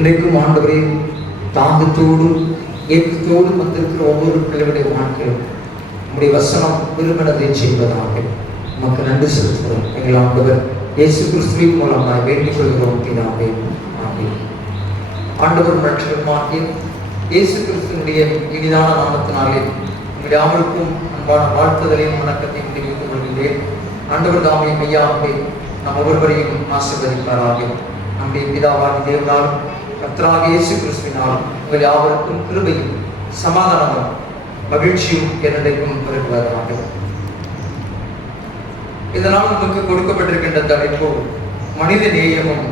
இன்றைக்கும் ஆண்டவரே தாகத்தோடு ஏக்கத்தோடு வந்திருக்கிற ஒவ்வொரு பிள்ளைகளுடைய வாழ்க்கையிலும் நம்முடைய வசனம் விரும்பினதை செய்வதாக நமக்கு நன்றி செலுத்துகிறோம். எங்கள் ஆண்டவர் இயேசு கிறிஸ்துவின் மூலமாக வேண்டிக் கொள்கிறோம் பிதாவே. ஆமென். ஆண்டவர் ரட்சகருமாகிய இயேசு கிறிஸ்துவினுடைய இனிதான நாமத்தினாலே உங்களுடைய யாவருக்கும் அன்பான வாழ்த்துதலையும் வணக்கத்தையும் தெரிவித்துக் கொள்கிறேன். ஆண்டவர் தாமே மெய்யாகவே நம் ஒவ்வொருவரையும் ஆசீர்வதிப்பாராக. நம்முடைய பிதாவாகிய தேவனால் கர்த்தராகிய இயேசு கிறிஸ்துவினால் உங்கள் யாவருக்கும் கிருபையும் சமாதானமும் மகிழ்ச்சியும் என்னைக்கும் பெருகுவதாக. இதனால் நமக்கு கொடுக்கப்பட்டிருக்கின்ற தலைப்பு மனித நேயமும்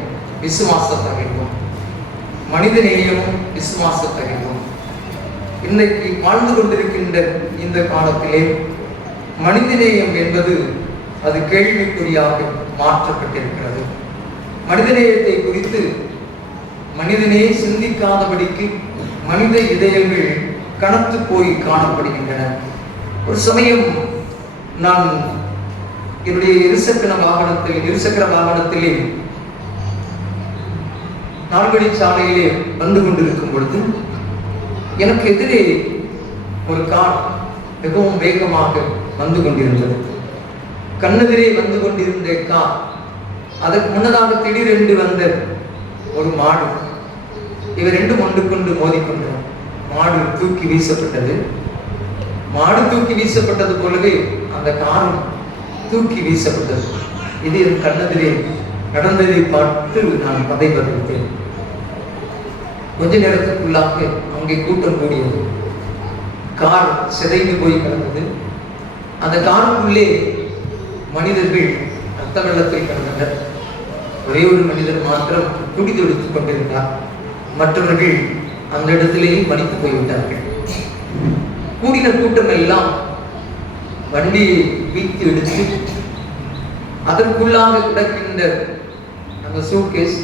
விசுவாச தகைவும். மனித நேயமும் விசுவாச தகைவும். இன்னைக்கு வாழ்ந்து கொண்டிருக்கின்ற இந்த காலத்திலே மனித நேயம் என்பது அது கேள்விக்குறியாக மாற்றப்பட்டிருக்கிறது. மனித நேயத்தை குறித்து மனிதனே சிந்திக்காதபடிக்கு மனித இதயங்கள் கனத்து போய் காணப்படுகின்றன. ஒரு சமயம் நான் என்னுடைய இருசக்கர வாகனத்திலே நால்வழி சாலையிலே வந்து கொண்டிருக்கும் பொழுது எனக்கு எதிரே ஒரு கார் மிகவும் வேகமாக வந்து கொண்டிருந்தது. கண்ணெதிரே வந்து கொண்டிருந்த கார், அதற்கு முன்னதாக திடீரென்று வந்த ஒரு மாடு, இவர் ரெண்டும் ஒன்று கொண்டு மோதிக்கொண்டார். மாடு தூக்கி வீசப்பட்டது. மாடு தூக்கி வீசப்பட்டது போலவே அந்த காரும் தூக்கி வீசப்பட்டது. இது என் கண்ணெதிரே நடந்ததை பார்த்து நான் பதைபதைத்தேன். கொஞ்ச நேரத்துக்குள்ளாக அங்கே கூட்டம் கூடியது. கார் சிதைந்து போய் கிடந்தது. அந்த காருக்குள்ளே மனிதர்கள் ரத்த வெள்ளத்தில் கிடந்தனர். ஒரே ஒரு மனிதர் மாத்திரம் துடி துடித்துக் கொண்டிருந்தார். மற்றவர்கள் அந்த இடத்திலேயே மடித்து போய்விட்டார்கள். கூடின கூட்டம் எல்லாம் வண்டியை வீழ்த்தி எடுத்து அதற்குள்ளாக கிடக்கின்ற அந்த சூட்கேஸ்,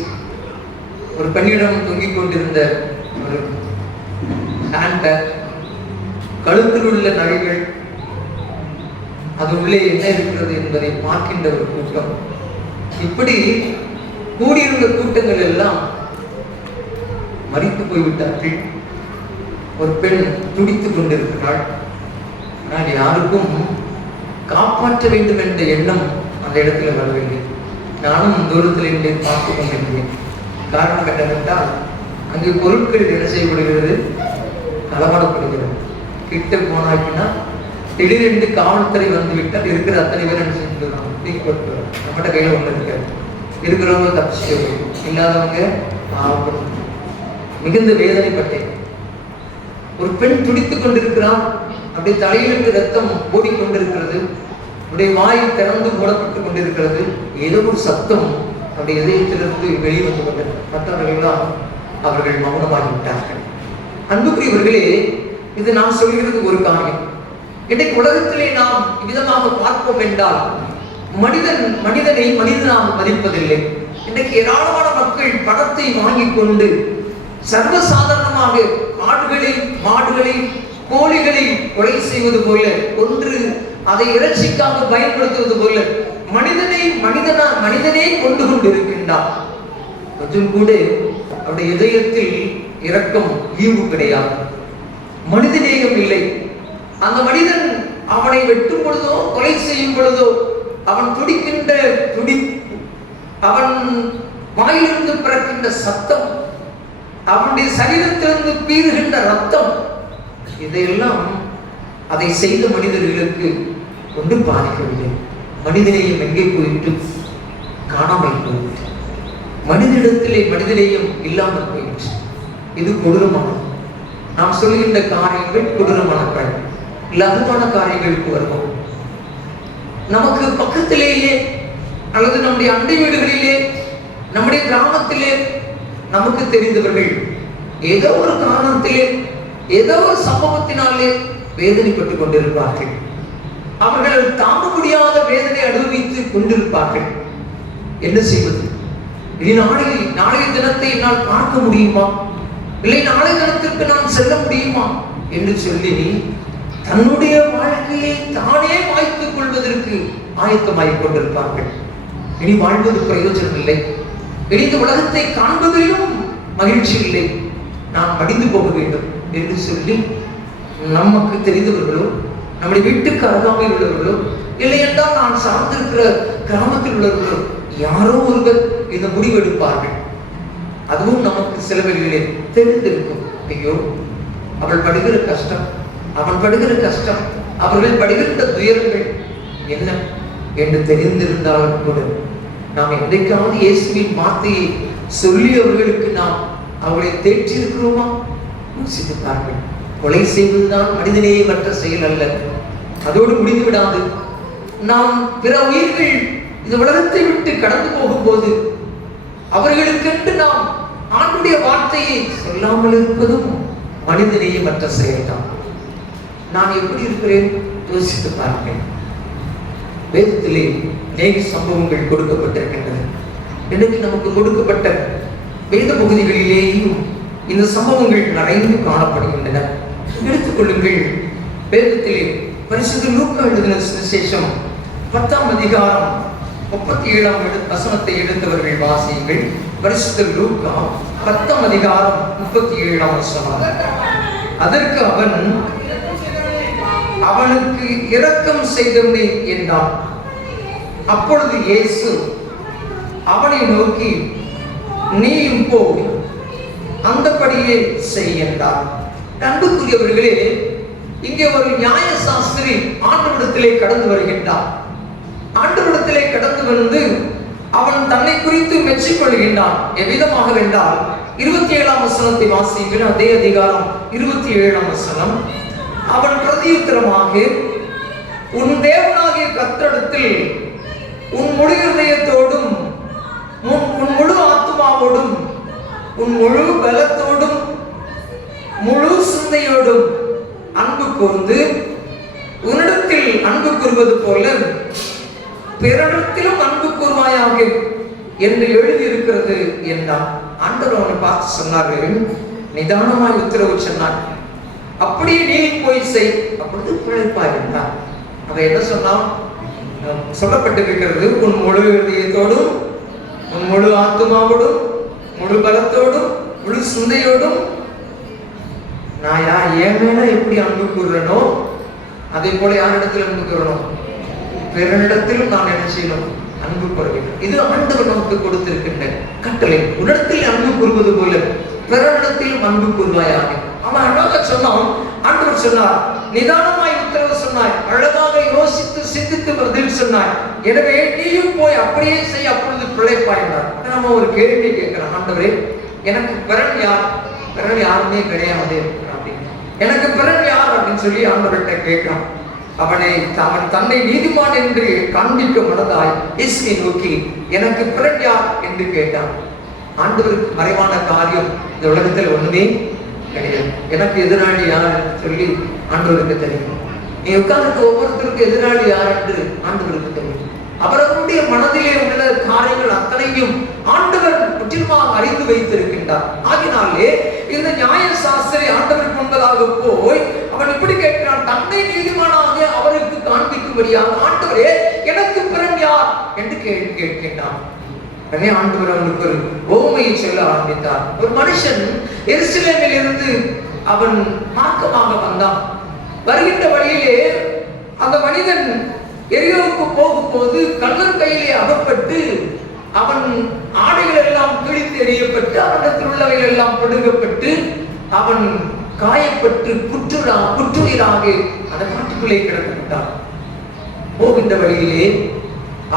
ஒரு பெண்ணிடம் தொங்கிக் கொண்டிருந்த ஒரு ஹேண்ட்பேக், கழுத்தில் உள்ள நகைகள், அது உள்ளே என்ன இருக்கிறது என்பதை பார்க்கின்ற ஒரு கூட்டம். இப்படி கூடியிருந்த கூட்டங்கள் எல்லாம் மறித்து போய்விட்டார்கள். ஒரு பெண் துடித்துக் கொண்டிருக்கிறாள். ஆனால் யாருக்கும் காப்பாற்ற வேண்டும் என்ற எண்ணம் அந்த இடத்துல வரவில்லை. நானும் தூரத்தில் இருந்து பார்த்து கொண்டிருந்தேன். காரணம் என்னவென்றால் அங்கே பொருட்கள் என்ன செய்யப்படுகிறது, களவாடப்படுகிறது. கிட்ட போனாக்கினா திடீரென்று காவல்துறை வந்து விட்டால் இருக்கிற அத்தனை பேர் என்ன செஞ்சுருவாங்க, நம்மகிட்ட கையில் ஒன்று இருக்காது. இருக்கிறவங்க தப்பிச்சு இல்லாதவங்க மிகுந்த வேதனைப்பட்டேன். ஒரு பெண் துடித்துக் கொண்டிருக்கிறான். அப்படியே தலையிலிருந்து ரத்தம் ஓடிக்கொண்டிருக்கிறது. அப்படியே வாய் திறந்து மூடப்பட்டுக் கொண்டிருக்கிறது. ஏதோ ஒரு சத்தம் அப்படியே இதயத்திலிருந்து வெளியே வந்து கொண்டது. மற்றவர்களெல்லாம் அவர்கள் மௌனமாகிவிட்டார்கள். அன்புக்குரியவர்களே, இது நான் சொல்கிறது ஒரு காரியம். இன்றைக்கு உலகத்திலே நாம் இவ்விதமாக பார்ப்போம் என்றால் மனிதனை மனிதனாக மதிப்பதில்லை. இன்றைக்கு ஏராளமான மக்கள் பணத்தை வாங்கிக் கொண்டு சர்வசாதாரணமாக ஆடுகளை, மாடுகளை, கோழிகளை கொலை செய்வது போல, ஒன்று அதை இறைச்சிக்காக பயன்படுத்துவது போல மனிதனே கொண்டு கொண்டிருக்கின்றார். கொஞ்சம் கூட அவருடைய இதயத்தில் இரக்கம், ஈவு கிடையாது. மனிதநேயம் இல்லை. அந்த மனிதன் அவனை வெட்டும் பொழுதோ கொலை செய்யும் பொழுதோ அவன் துடிக்கின்ற துடிப்பு, அவன் வாயிலிருந்து பிறக்கின்ற சத்தம், அவனுடைய சரீரத்திலிருந்து பீறுகின்ற ரத்தம், இதையெல்லாம் அதை செய்த மனிதர்களுக்கு ஒன்று பாதிக்கவில்லை. மனிதநேயம் எங்கே போயிட்டு காணாமல் போயிற்று. மனிதனிடத்திலே மனிதநேயம் இல்லாமல் போயிற்று. இது கொடூரமானது. நாம் சொல்கின்ற காரியங்கள் கொடூரமான காரியம், லகுவான காரியங்களுக்கு வருவோம். நமக்கு பக்கத்திலேயே அல்லது நம்முடைய அண்டை வீடுகளிலே, நம்முடைய கிராமத்திலே நமக்கு தெரிந்தவர்கள் ஏதோ ஒரு காரணத்திலே, ஏதோ ஒரு சம்பவத்தினாலே வேதனைப்பட்டுக் கொண்டிருப்பார்கள். அவர்கள் தாங்க முடியாத வேதனை அனுபவித்துக் கொண்டிருப்பார்கள். என்ன செய்வது? நாளைய தினத்தை என்னால் பார்க்க முடியுமா, இல்லை நாளைய தினத்திற்கு நான் செல்ல முடியுமா என்று சொல்லி தன்னுடைய வாழ்க்கையை தானே வாய்த்துக் கொள்வதற்கு ஆயத்தமாகிக் கொண்டிருப்பார்கள். இனி வாழ்வது பிரயோஜனம் இல்லை. இனி இந்த உலகத்தை காண்பதிலும் மகிழ்ச்சி இல்லை, நான் மடிந்து போக வேண்டும் என்று சொல்லி நமக்கு தெரிந்தவர்களோ, நம்முடைய வீட்டுக்கு அருகாமையில் உள்ளவர்களோ, இல்லை என்றால் நான் சார்ந்திருக்கிற கிராமத்தில் உள்ளவர்களோ யாரோ ஒருவர் இந்த முடிவெடுப்பார்கள். அதுவும் நமக்கு சில வேளைகளிலே தெரிந்திருக்கும். ஐயோ, அவள் படுகிற கஷ்டம், அவன் படுகிற கஷ்டம், அவர்கள் படுகின்ற துயரங்கள் என்ன என்று தெரிந்திருந்தாலும் கூட நாம் என்றைக்காவது இயேசுவின் வார்த்தையை சொல்லி அவர்களுக்கு நாம் அவளை தேற்றி இருக்கிறோமா? யோசித்துப்பார்கள். கொலை செய்வதுதான் மனிதனையே மற்ற செயல் அல்ல. அதோடு முடிந்து விடாது. நாம் பிற உயிர்கள் இந்த உலகத்தை விட்டு கடந்து போகும்போது அவர்களுக்கென்று நாம் ஆண்டுடைய வார்த்தையை சொல்லாமல் இருப்பதும் மனிதனையே மற்ற செயல்தான். நான் எப்படி இருக்கிறேன் யோசித்து பாருங்கள். வேதத்திலே அநேக சம்பவங்கள் கொடுக்கப்பட்டிருக்கின்றன. இன்றைக்கு நமக்கு கொடுக்கப்பட்ட வேத பகுதிகளிலேயும் இந்த சம்பவங்கள் நிறைந்து காணப்படுகின்றன. எடுத்துக்கொள்ளுங்கள். வேதத்திலே பரிசுத்த லூக்கா எழுதின சுவிசேஷம் 10ஆம் அதிகாரம் 37ஆம் வசனத்தை எடுத்தவர்கள் வாசியுங்கள். பரிசுத்த லூக்கா 10ஆம் அதிகாரம் 37ஆம் வசனம். அதற்கு அவன் அவனுக்கு இரக்கம் செய்தவனே என்றான். அப்பொழுது இயேசு அவனை நோக்கி, நீயும் போய் அந்தபடியே செய் என்றார். அன்புக்குரியவர்களே, இங்கே ஒரு நியாய சாஸ்திரி ஆண்டவரிடத்திலே கடந்து வருகின்றார். ஆண்டவரிடத்திலே கடந்து வந்து அவன் தன்னை குறித்து மெச்சிக்கொள்கின்றான். எவ்விதமாக வென்றால் 27ஆம் வசனத்தை வாசிக்கிற அதே அதிகாரம் 27ஆம் வசனம். அவன் பிரதியுத்தரமாக, உன் தேவனாகிய கர்த்தரிடத்தில் உன் முழு இதயத்தோடும் உன் முழு ஆத்துமாவோடும் உன் முழு பலத்தோடும் முழு சிந்தையோடும் அன்பு கூர்ந்து உன்னிடத்தில் அன்பு கூறுவது போல பிறரிடத்திலும் அன்பு கூர்வாயாக என்று எழுதியிருக்கிறது என்றான். ஆண்டவர் அவனை பார்த்து சொன்னாரு, நிதானமாய் உத்தரவு சொன்னார். அப்படியே நீ போய் செய், அப்பொழுது பிழைப்பாய் என்றார். அவன் என்ன சொன்னான்? சொல்லப்பட்டிருக்கிறது, உன் முழு இதயத்தோடும் உன் முழு ஆத்துமாவோடும் முழு பலத்தோடும் முழு சிந்தையோடும். நான் என் மேல எப்படி அன்பு கூறுறனோ அதே போல யாரிடத்தில் அன்பு கூறணும்? பிறனிடத்திலும் நான் என்ன செய்யணும்? அன்பு கூற வேண்டும். இது ஆண்டவர் நமக்கு கொடுத்திருக்கின்ற கட்டளை. உன்னிடத்தில் அன்பு கூறுவது போல பிறனிடத்திலும் அன்பு கூறுவாயாக. அவன் அழகாக சொன்னான். ஆண்டவர் சொன்னார், நிதானமாய் உத்தரவு சொன்னாய், அழகாக யோசித்து சிந்தித்து பதில் சொன்னாய். எனவே நீயும் போய் அப்படியே செய், அப்பொழுது பிழைப்பாயினார். நம்ம ஒரு கேள்வி கேட்கிறோம், ஆண்டவரே எனக்கு பிறன் யார்? பிறன் யாருமே கிடையாது அப்படின்னு. எனக்கு பிறன் யார் அப்படின்னு சொல்லி ஆண்டவர்கிட்ட கேட்கிறான். அவன் தன்னை நீதிமான் என்று காண்பிக்க மனதாய் இயேசுவை நோக்கி, எனக்கு பிறன் யார் என்று கேட்டான். ஆண்டவருக்கு மறைவான காரியம் இந்த உலகத்தில் ஒண்ணுமே கிடையாது. எனக்கு எதிராளி யார் என்று சொல்லி ஆண்டவருக்கு தெரியும். நீ உட்கார்ந்து ஒவ்வொருத்தருக்கு எதிராளி யார் என்று ஆண்டவருக்கு தெரியும். அவரவருடைய மனதிலே உள்ள காரியங்கள் அத்தனையும் ஆண்டவர் முற்றிலுமாக அறிந்து வைத்திருக்கின்றார். ஆகினாலே இந்த நியாய சாஸ்திரி ஆண்டவர் கொண்டதாக போய் அவன் இப்படி கேட்கிறான், தன்னை நீதிமானாக அவருக்கு காண்பிக்கும்படியாக, ஆண்டவரே எனக்கு பிறன் யார் என்று கேட்கின்றான். உடனே ஆண்டவர் அவனுக்கு ஒரு ஓமையை சொல்ல ஆரம்பித்தார். ஒரு மனுஷன் எருசலேமில் இருந்து அவன் மார்க்கமாக வந்தான். வருகின்ற வழியிலே அந்த மனிதன் எரியோவுக்கு போகும்போது கள்ளர் கையிலே அகப்பட்டு அவன் ஆடைகள் எல்லாம் கிழித்து எறியப்பட்டு அவனிடத்தில் உள்ளவைகள் எல்லாம் பிடுங்கப்பட்டு அவன் காயப்பட்டு குற்றுயிராக அந்த காட்டுக்குள்ளே கிடக்கப்பட்டான். போகின்ற வழியிலே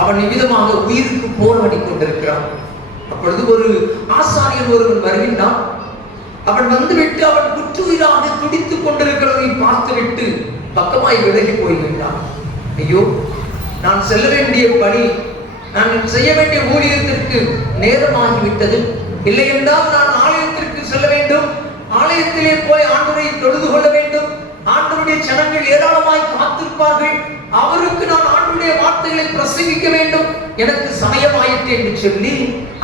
அவன் இவ்விதமாக உயிருக்கு போராடி கொண்டிருக்கிறான். அப்பொழுது ஒரு ஆசாரியன் ஒருவன் வருகின்றான். அவன் வந்துவிட்டு அவன் குற்றுயிராக துடித்துக் கொண்டிருக்கிறதை பார்த்துவிட்டு பக்கமாய் விலகி போய்விட்டான். ஐயோ, நான் செல்ல வேண்டிய பணி, நான் செய்ய வேண்டிய ஊழியத்திற்கு நேரமாகிவிட்டது. இல்லை என்றால் நான் ஆலயத்திற்கு செல்ல வேண்டும், ஆலயத்திலே போய் ஆண்டவரை தொழுது கொள்ள வேண்டும். ஆண்டவருடைய ஜனங்கள் ஏராளமாய் காத்திருப்பார்கள், அவருக்கு நான் ஆண்டவருடைய வார்த்தைகளை பிரசங்கிக்க வேண்டும், எனக்கு சமயமாயிற்று என்று சொல்லி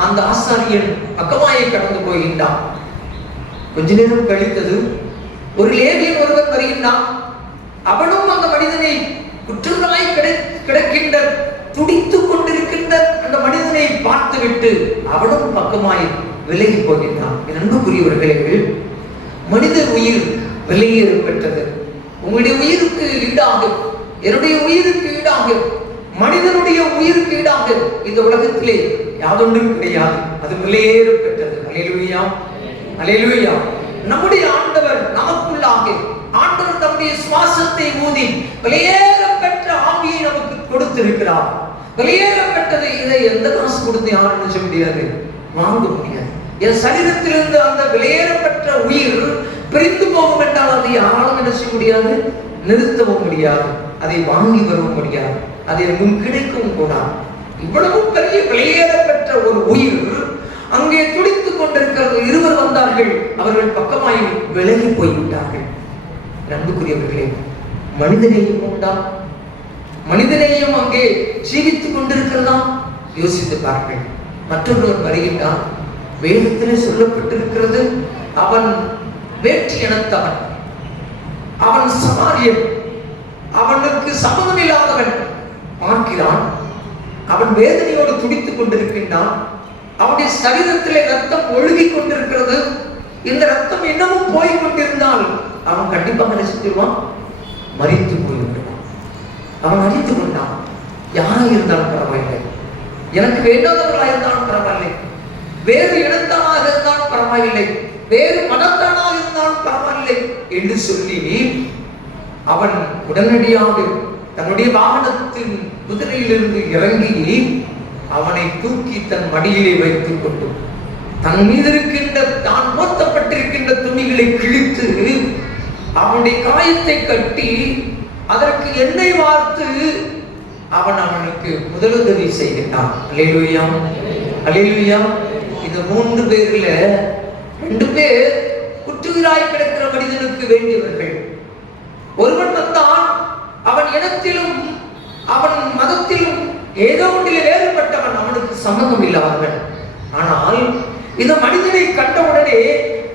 அந்த ஆசாரியன் பக்கமாயை கடந்து போகின்றான். கொஞ்ச நேரம் கழித்தது ஒரு லேவியன் ஒருவன் வருகின்றான். அவனும் அந்த மனிதனை குற்றவாளி துடித்துக் கொண்டிருக்கின்ற அந்த மனிதனை பார்த்துவிட்டு அவனும் பக்கமாய் விலகி போகின்றான். என் அன்புக்குரியவர்களே, மனித உயிர் வெளியேறப்பட்டது. உங்களுடைய உயிருக்கு ஈடாக, என்னுடைய உயிருக்கு ஈடாக, மனிதனுடைய உயிருக்கு ஈடாக இந்த உலகத்திலே யாதொன்றும் கிடையாது. அது வெளியேறப்பட்டது. அல்லேலூயா, அல்லேலூயா. நம்முடைய ஆண்டவர் நமக்குள்ளாக, ஆண்டவர் தம்முடைய சுவாசத்தை ஊதி வெளியேறப்பட்ட ஆவியை நமக்கு கொடுத்திருக்கிறார். வெளியேறப்பட்டது. இதை எந்த காசு கொடுத்து யாரும் நினைச்ச முடியாது, வாங்க முடியாது. என் சரீரத்திலிருந்து அந்த வெளியேறப்பட்ட உயிர் பிரிந்து போகும் என்றால் அதை யாரும் என்ன செய்ய முடியாது, நிறுத்தவும் முடியாது, அதை வாங்கி வரவும் முடியாது, அதை கிடைக்கவும் கூடாது. இவ்வளவு பெரிய வெளியேறப்பட்ட ஒரு உயிர் அங்கே துடித்துக் கொண்டிருக்கிறது. இருவர் வந்தார்கள், அவர்கள் பக்கமாய் விலகி போய்விட்டார்கள். அன்புக்குரியவர்களே, மனிதநேயம் உண்டா? மனிதநேயம் அங்கே ஜீவித்துக் கொண்டிருக்கிறதா? யோசித்து பாருங்கள். மற்றொருவர் வருகின்றான். வேதத்திலே சொல்லப்பட்டிருக்கிறது, அவன் வேற்றி இனத்தவன், அவன் சமாரியன், அவனுக்கு சம்மதம் இல்லாதவன். பார்க்கிறான், அவன் வேதனையோடு துடித்துக் கொண்டிருக்கின்றான். அவனுடைய சரீரத்திலே ரத்தம் ஒழுகிக் கொண்டிருக்கிறது. இந்த ரத்தம் இன்னமும் போய் கொண்டிருந்தால் அவன் கண்டிப்பாக நினைச்சிருவான், மரித்து போய்விடுவான். அவன் அழித்து கொண்டான். யாராக இருந்தாலும் பரவாயில்லை, எனக்கு வேண்டாதவர்களாக இருந்தாலும் பரவாயில்லை, வேறு இனத்தானாக இருந்தாலும் பரவாயில்லை, வேறு மதத்தானாக இருந்தாலும் பரவாயில்லை என்று சொல்லி அவன் உடனடியாக தன்னுடைய வாகனத்தின் குதிரையிலிருந்து இறங்கி அவனை தூக்கி தன் மடியிலே வைத்துக் கொண்டு தன் மீது இருக்கின்ற, தான் போர்த்தப்பட்டிருக்கின்ற துணிகளை கிழித்து அவனுடைய காயத்தை கட்டி அதற்கு எண்ணெய் வார்த்து அவனுக்கு முதலுதவி செய்கின்றான். அல்லேலூயா, அல்லேலூயா. இந்த 3 பேர்ல 2 பேர் குற்றுயிராய் கிடக்கிற மனிதனுக்கு வேண்டியவர்கள். ஒருவன் வந்தான், அவன் இனத்திலும் அவன் மதத்திலும் ஏதோ ஒன்றிலே வேறுபட்டவன், அவனுக்கு சம்மதம் இல்லாதவன். ஆனால் இந்த மனிதனை கண்டவுடனே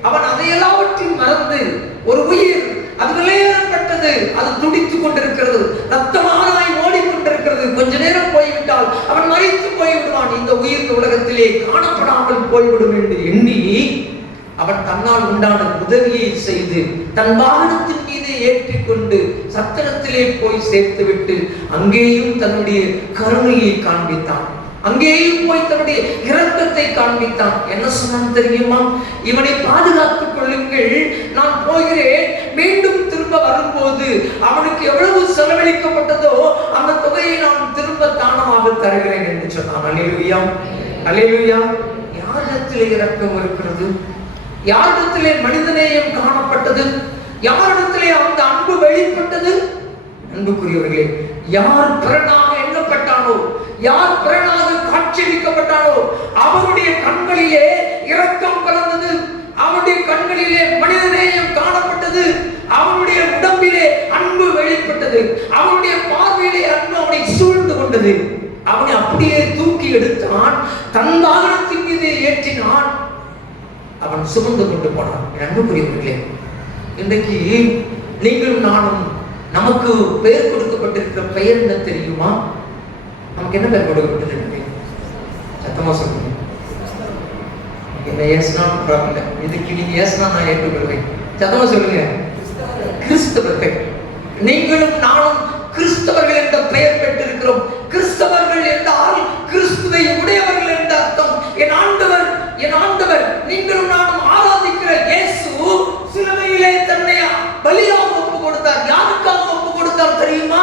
அவன் அதையெல்லாவற்றையும் மறந்து, ஒரு உயிர் அது விளையாடப்பட்டது, அது துடித்துக் கொண்டிருக்கிறது, ரத்தமானாய் ஓடிக்கொண்டிருக்கிறது, கொஞ்ச நேரம் போய்விட்டால் அவன் மறித்து போய்விடுவான், இந்த உயிர் உலகத்திலே காணப்படாமல் போய்விடும் என்று எண்ணி அவன் தன்னால் உண்டான உதவியை செய்து தன் வாகனத்தின் மீது ஏற்றிக்கொண்டு சத்திரத்திலே போய் சேர்த்துவிட்டு அங்கேயும் தன்னுடைய கருணையை காண்பித்தான். அங்கேயும் போய் தன்னுடைய இரக்கத்தை காண்பித்தான். என்ன சொன்னான் தெரியுமா? இவனை பாதுகாத்துக் கொள்ளுங்கள், நான் போகிறேன், மீண்டும் திரும்ப வரும்போது அவனுக்கு எவ்வளவு செலவழிக்கப்பட்டதோ அந்த தொகையை நான் திரும்ப தானமாக தருகிறேன் என்று சொன்னான். அல்லேலூயா, அல்லேலூயா. யாரிடத்திலே இரக்கம் இருக்கிறது? யாரிடத்திலே மனிதநேயம் காணப்பட்டது? யாரிடத்திலே அந்த அன்பு வெளிப்பட்டது? அன்புக்குரியவர்களே, யார் பிறனாக எண்ணப்பட்டானோ, யார் பிறனாக காட்சியளிக்கப்பட்டானோ அவருடைய கண்களிலே இரக்கம் பிறந்தது, அவருடைய கண்களிலே மனிதநேயம் காணப்பட்டது, அவருடைய உடம்பிலே அன்பு வெளிப்பட்டது, அவருடைய பார்வையிலே அன்பு அவனை சூழ்ந்து கொண்டது. அவனை அப்படியே தூக்கி எடுத்தான், தன் வாகனத்தின் மீது ஏற்றினான், அவன் சுமந்து கொண்டு போனான். அன்புக்குரியவர்களே, இன்றைக்கு நீங்களும் நானும், நமக்கு பெயர் கொடுக்கப்பட்டிருக்கிற பெயர் என்ன தெரியுமா? நமக்கு என்ன பெயர் கொடுக்கப்பட்டிருக்கு? சத்தமா சொல்லுங்க. என்ன ஏசுனா பரவாயில்ல, இதுக்கு நீங்க ஏசுனா நான் ஏற்றுக்கொள்வேன். சத்தமா சொல்லுங்க. கிறிஸ்தவர்கள். நீங்களும் நானும் கிறிஸ்தவர்கள் என்ற பெயர் பெற்றிருக்கிறோம். கிறிஸ்தவர்கள் என்றால் கிறிஸ்துவை உடையவர்கள் என்ற அர்த்தம். என் ஆண்டவர், என் ஆண்டவர், நீங்களும் நானும் ஆராதிக்கிற இயேசு சிலுவையிலே தன்னை பலியாக ஒப்பு கொடுத்தார். யாருக்காக ஒப்பு கொடுத்தார் தெரியுமா?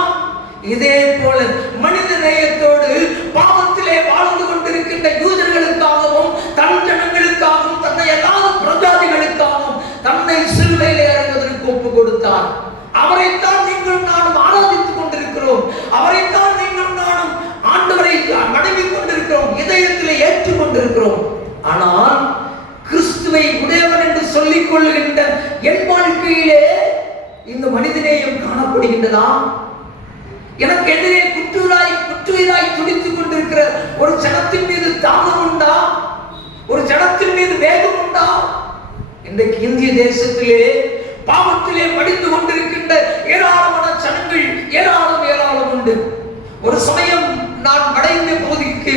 இதே போல மனித நேயத்தோடு பாவத்திலே வாழ்ந்து கொண்டிருக்கின்ற யூதர்களுக்காகவும் தன் ஜனங்களுக்காகவும் தன்னை எல்லா பிரஜாதிகளுக்காகவும் தன்னை சிலுவையிலே இறங்குவதற்கு ஒப்பு கொடுத்தார். அவரைத்தான் நீங்களும் நானும் ஆராதித்துக் கொண்டிருக்கிறோம். அவரைத்தான் நீங்களும் நானும் ஆண்டவரை மனைவி கொண்டிருக்கிறோம், இதயத்திலே ஏற்றுக் கொண்டிருக்கிறோம். ஆனால் கிறிஸ்துவை உடையவன் என்று சொல்லிக் கொள்ளுகின்ற என் வாழ்க்கையிலே இந்த மனிதநேயம் காணப்படுகின்றதா? எனக்கு எதிரே குற்றுயிராய் துடித்துக் கொண்டிருக்கிற ஒரு ஜனத்தின் மீது தாகம் உண்டா? ஒரு ஜனத்தின் மீது வேகம் உண்டா? இன்றைக்கு இந்திய தேசத்திலே பாவத்திலே மடிந்து கொண்டிருக்கின்ற ஏராளமான ஜனங்கள் ஏராளம் உண்டு. ஒரு சமயம் நான் வட இந்திய பகுதிக்கு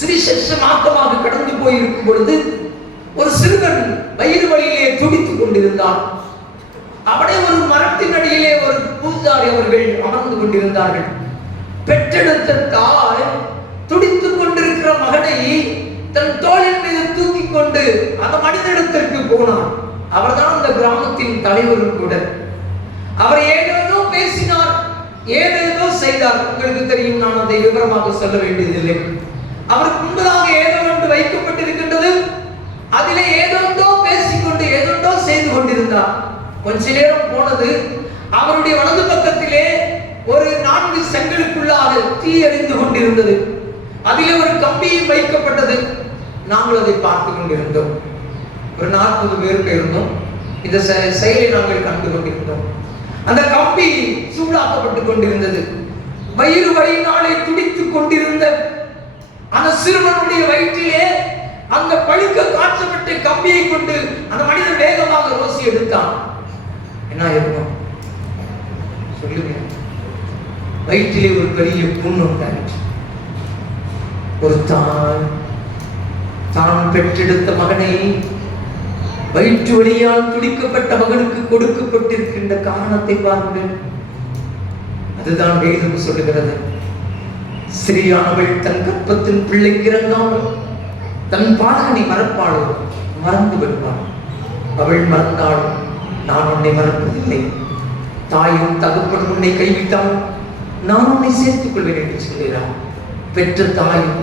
சுவிசேஷமாக்கமாக கடந்து போயிருக்கும் பொழுது சிறுவன் வயிறு வழியிலே துடித்துக் கொண்டிருந்தான். அவனை ஒரு மரத்தின் அடியிலே ஒரு பூசாரி அவர்கள் அமர்ந்து கொண்டிருந்தார்கள். பெற்றெடுத்த தாய் துடித்துக் கொண்டிருக்கிற மகனை தன் தோளின் மீது தூக்கி கொண்டு அந்த மனிதனிடத்திற்கு போனான். அவர்தான் அந்த கிராமத்தின் தலைவரும் கூட. அவர் ஏதேதோ பேசினார், ஏதேதோ செய்தார். உங்களுக்கு தெரியும், நான் அதை விவரமாக சொல்ல வேண்டியதில்லை. அவருக்கு முன்பதாக ஏதோ ஒன்று வைக்கப்பட்டிருக்கின்றது. அதிலே ஏதோ பேசிக்கொண்டு ஏதோ செய்து கொண்டிருந்தார். கொஞ்ச நேரம் போனது. அவருடைய வலது பக்கத்திலே ஒரு 4 செங்கலுக்குள்ளாக தீ எரிந்து கொண்டிருந்தது. அதிலே ஒரு கம்பியும் வைக்கப்பட்டது. நாங்கள் அதை பார்த்து கொண்டிருந்தோம். ஒரு 40 பேருக்கு இருந்தோம். இந்த செயலை நாங்கள் கண்டு கொண்டிருந்தோம். அந்த கம்பி சூடாக்கப்பட்டுக் கொண்டிருந்தது. வயிறு வழியினாலே துடித்துக் கொண்டிருந்த அந்த சிறுவனுடைய வயிற்றிலே அந்த பழுக்க காய்ச்சப்பட்ட கம்பியை கொண்டு அந்த மனிதன் வேகமாக ரோசி எடுத்தான். என்ன இருக்கும் சொல்லுங்க? வயிற்றிலே ஒரு பெரிய புண்ணு உண்டாயிற்று. ஒரு தான் பெற்றெடுத்த மகனை வயிற்று வழியால் துடிக்கப்பட்ட மகனுக்கு கொடுக்கப்பட்டிருக்கின்ற காரணத்தை பாருங்கள். அதுதான் வேதம் சொல்லுகிறது. ஸ்திரீயானவள் தன் கர்ப்பத்தின் பிள்ளைக்கு இறங்காமல் தன் பாலகனை மறப்பாளோ, மறந்து விடுவாள். அவள் மறந்தாள், நான் உன்னை மறப்பதில்லை. தாயும் தகப்பனும் உன்னை கைவிட்டால் நான் உன்னை சேர்த்துக் கொள்வேன் என்று சொல்கிறார். பெற்ற தாயும்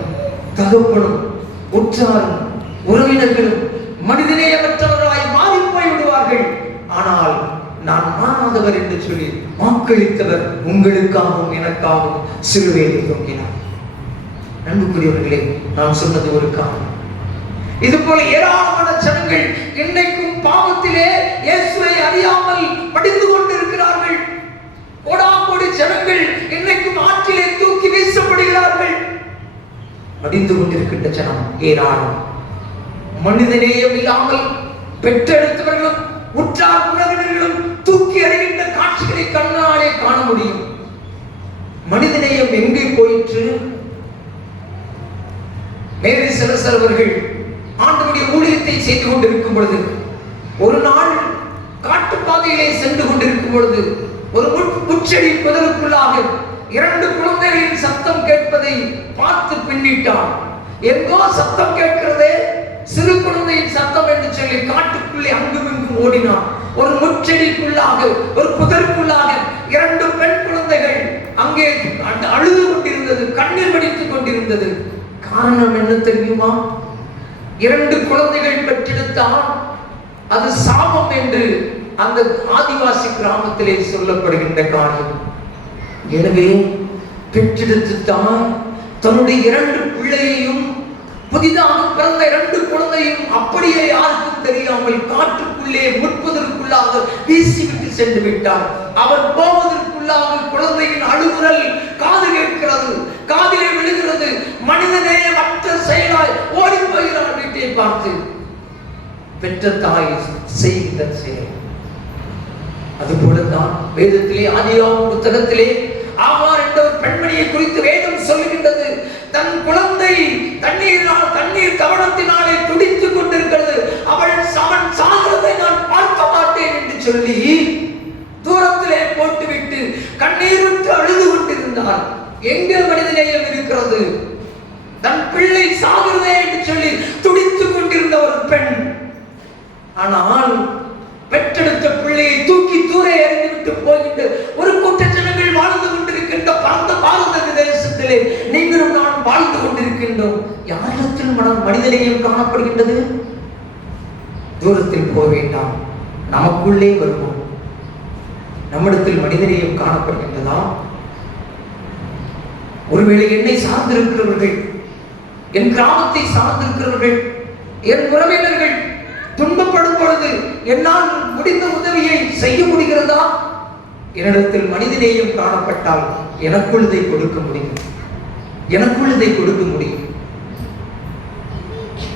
தகப்பனும் உற்றாரும் உறவினர்களும் மனிதநேயமற்றவர்களாய் மாறி போய் விடுவார்கள். ஆனால் நான் மாறாதவர் என்று சொல்லி வாக்களித்தவர் உங்களுக்காகவும் எனக்காகவும் சிலுவையில் தொங்கினார். அன்புக்குரியவர்களே, நான் சொன்னது ஒரு காரணம். இது போல ஏராளமான ஜனங்கள் இன்னைக்கும் பாவத்திலே இயேசுவை அறியாமல் படிந்து கொண்டிருக்கிறார்கள். கோடாகோடி ஜனங்கள் இன்னைக்கும் ஆற்றிலே தூக்கி வீசப்படுகிறார்கள். படிந்து கொண்டிருக்கின்ற ஜனம் ஏராளம். மனிதநேயம் இல்லாமல் பெற்றெடுத்தவர்களும் உற்றார் உறவினர்களும் தூக்கி அறிகின்ற காட்சிகளை கண்ணாலே காண முடியும். மனிதநேயம் எங்கே போயிற்று? மேரி செலசர் அவர்கள் ஆண்டவருடைய ஊழியத்தை செய்து கொண்டிருக்கும் பொழுது, ஒரு நாள் காட்டுப்பாதையிலே சென்று கொண்டிருக்கும் பொழுது, ஒரு முச்செடி புதருக்குள்ளாக 2 குழந்தைகளின் சத்தம் கேட்பதை பார்த்து பின்னிட்டார். எங்கோ சத்தம் கேட்கிறதே, சிறு குழந்தையின் சத்தம் என்று சொல்லி காட்டுக்குள்ளே அங்கும் இங்கும் ஓடினார். ஒரு முச்செடிக்குள்ளாக, ஒரு புதருக்குள்ளாக 2 பெண் குழந்தைகள் அங்கே அழுது கொண்டிருந்தது, கண்ணீர் வடித்துக் கொண்டிருந்தது. காரணம் என்ன தெரியுமா? 2 குழந்தைகள் பெற்றெடுத்தால் அது சாபம் என்று அந்த ஆதிவாசி கிராமத்திலே சொல்லப்படுகின்ற காரியம். எனவே பெற்றெடுத்துத்தான் தன்னுடைய 2 பிள்ளையையும், புதிதாக பிறந்த 2 குழந்தையும் அப்படியே யாருக்கும் தெரியாமல் காட்டுக்குள்ளே முற்பதற்குள்ளாக வீசிவிட்டு சென்று விட்டார். அவர் போவதற்குள்ளாக குழந்தையின் அழுகுரல் காது கேட்கிறது, காதிலே விழுகிறது. மனிதநேய மற்ற செயலாய் ஓடி போகிறார் வீட்டை பார்த்து. பெற்ற தாய் செய்கின்ற செயல் அதுபோலதான் வேதத்திலே ஆதியாகம புத்தகத்திலே ஆகார் என்ற ஒரு பெண்மணியை குறித்து வேதம் சொல்லுகின்றது. தன் குழந்தை தண்ணீர் தவணத்தினாலே துடித்துக் கொண்டிருக்கிறது. அவன் சாகிறதை நான் பார்க்க மாட்டேன் என்று சொல்லி தூரத்திலே போட்டுவிட்டு கண்ணீர் விட்டு அழுது கொண்டிருந்தார். எங்கே மனிதநேயம் இருக்கிறது? தன் பிள்ளை சாகிறதே என்று சொல்லி துடித்துக் கொண்டிருந்த ஒரு பெண். ஆனால் பெற்றெடுத்த பிள்ளையை தூக்கி தூர எறிந்துவிட்டு போகின்ற ஒரு கூட்ட ஜனங்கள் வாழ்ந்து கொண்டிருக்கின்ற பரந்த பாரத தேசத்திலே நீங்களும் நான் வாழ்ந்து கொண்டிருக்கின்றோம். யாரிடத்தில் மனிதநேயம் காணப்படுகின்றது? தூரத்தில் போக வேண்டாம், நமக்குள்ளே வருவோம். நம்மிடத்தில் மனிதநேயம் காணப்படுகின்றதா? ஒருவேளை என்னை சார்ந்திருக்கிறவர்கள், என் கிராமத்தை சார்ந்திருக்கிறவர்கள், என் உறவினர்கள் துன்பப்படும் பொழுது என்னால் முடிந்த உதவியை செய்ய முடிகிறதா? என்னிடத்தில் மனிதநேயம் காணப்பட்டால் எனக்குள் இதை கொடுக்க முடியும், எனக்குள் இதை கொடுக்க முடியும்.